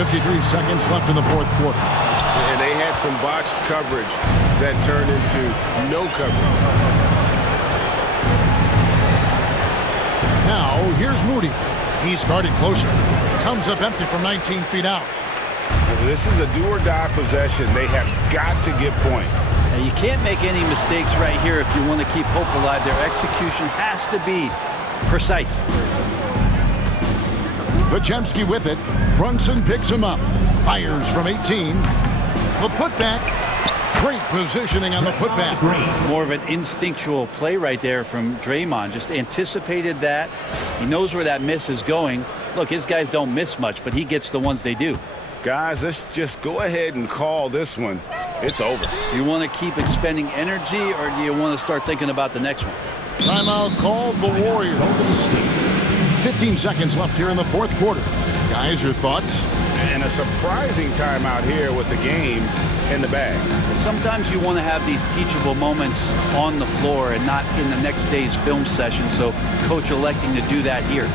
53 seconds left in the fourth quarter. And they had some botched coverage that turned into no coverage. Now, here's Moody. He's guarded closer. Comes up empty from 19 feet out. This is a do-or-die possession. They have got to get points. And you can't make any mistakes right here if you want to keep hope alive. Their execution has to be precise. Bajemski with it. Brunson picks him up. Fires from 18. The putback. Great positioning on the putback. More of an instinctual play right there from Draymond. Just anticipated that. He knows where that miss is going. Look, his guys don't miss much, but he gets the ones they do. Guys, let's just go ahead and call this one. It's over. You want to keep expending energy, or do you want to start thinking about the next one? Timeout called the Warriors. 15 seconds left here in the fourth quarter. Guys, your thoughts? And a surprising timeout here with the game in the bag. Sometimes you want to have these teachable moments on the floor and not in the next day's film session, so coach electing to do that here.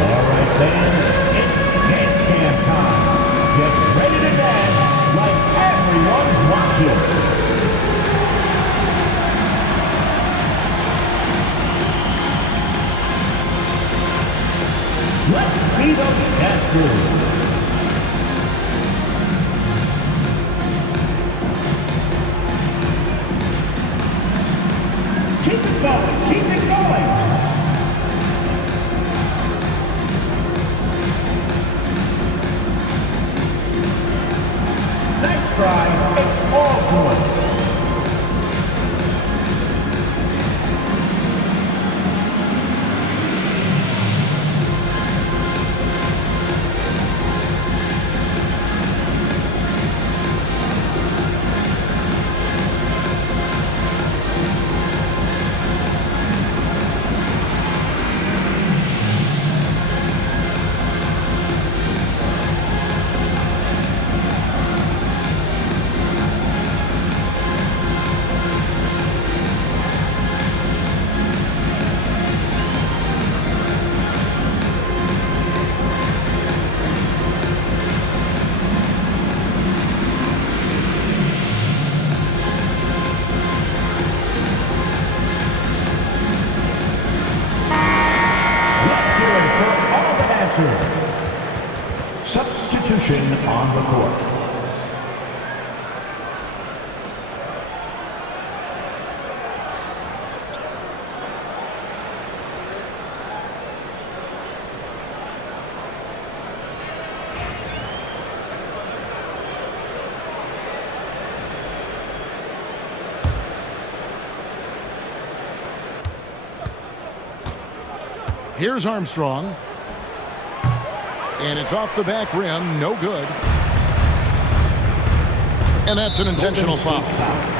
All right, fans, it's dance camp time. Get ready to dance like everyone's watching. Let's see those dance moves. Keep it going, keep it going. Nice try, it's all good. Substitution on the court. Here's Armstrong. And it's off the back rim, no good. And that's an intentional foul.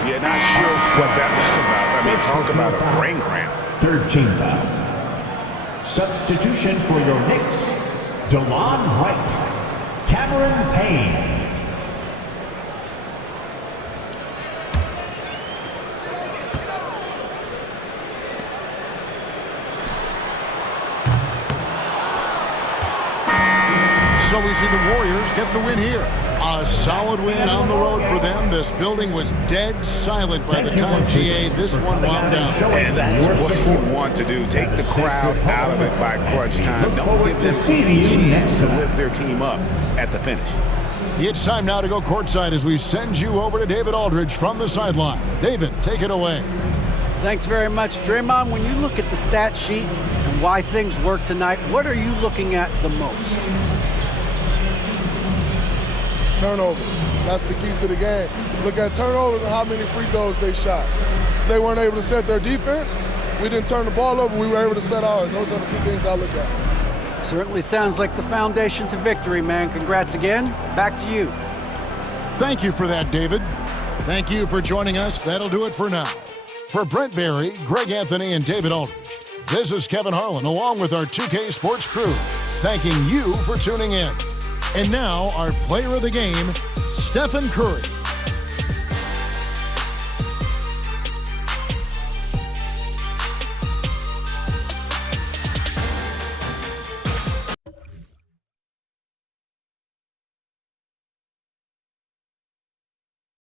Yeah, not sure what that was about. I mean, talk about a brain cramp. Third team foul. Substitution for your Knicks, DeLon Wright, Cameron Payne. So we see the Warriors get the win here. A solid win on the road for them. This building was dead silent by the time GA this one wound down. And that's what you want to do. Take the crowd out of it by crunch time. Don't give them any chance to lift their team up at the finish. It's time now to go courtside as we send you over to David Aldridge from the sideline. David, take it away. Thanks very much, Draymond. When you look at the stat sheet and why things work tonight, what are you looking at the most? Turnovers. That's the key to the game. Look at turnovers and how many free throws they shot. If they weren't able to set their defense, we didn't turn the ball over, we were able to set ours. Those are the two things I look at. Certainly sounds like the foundation to victory, man. Congrats again. Back to you. Thank you for that, David. Thank you for joining us. That'll do it for now. For Brent Barry, Greg Anthony, and David Aldridge, this is Kevin Harlan along with our 2K Sports crew, thanking you for tuning in. And now, our player of the game, Stephen Curry.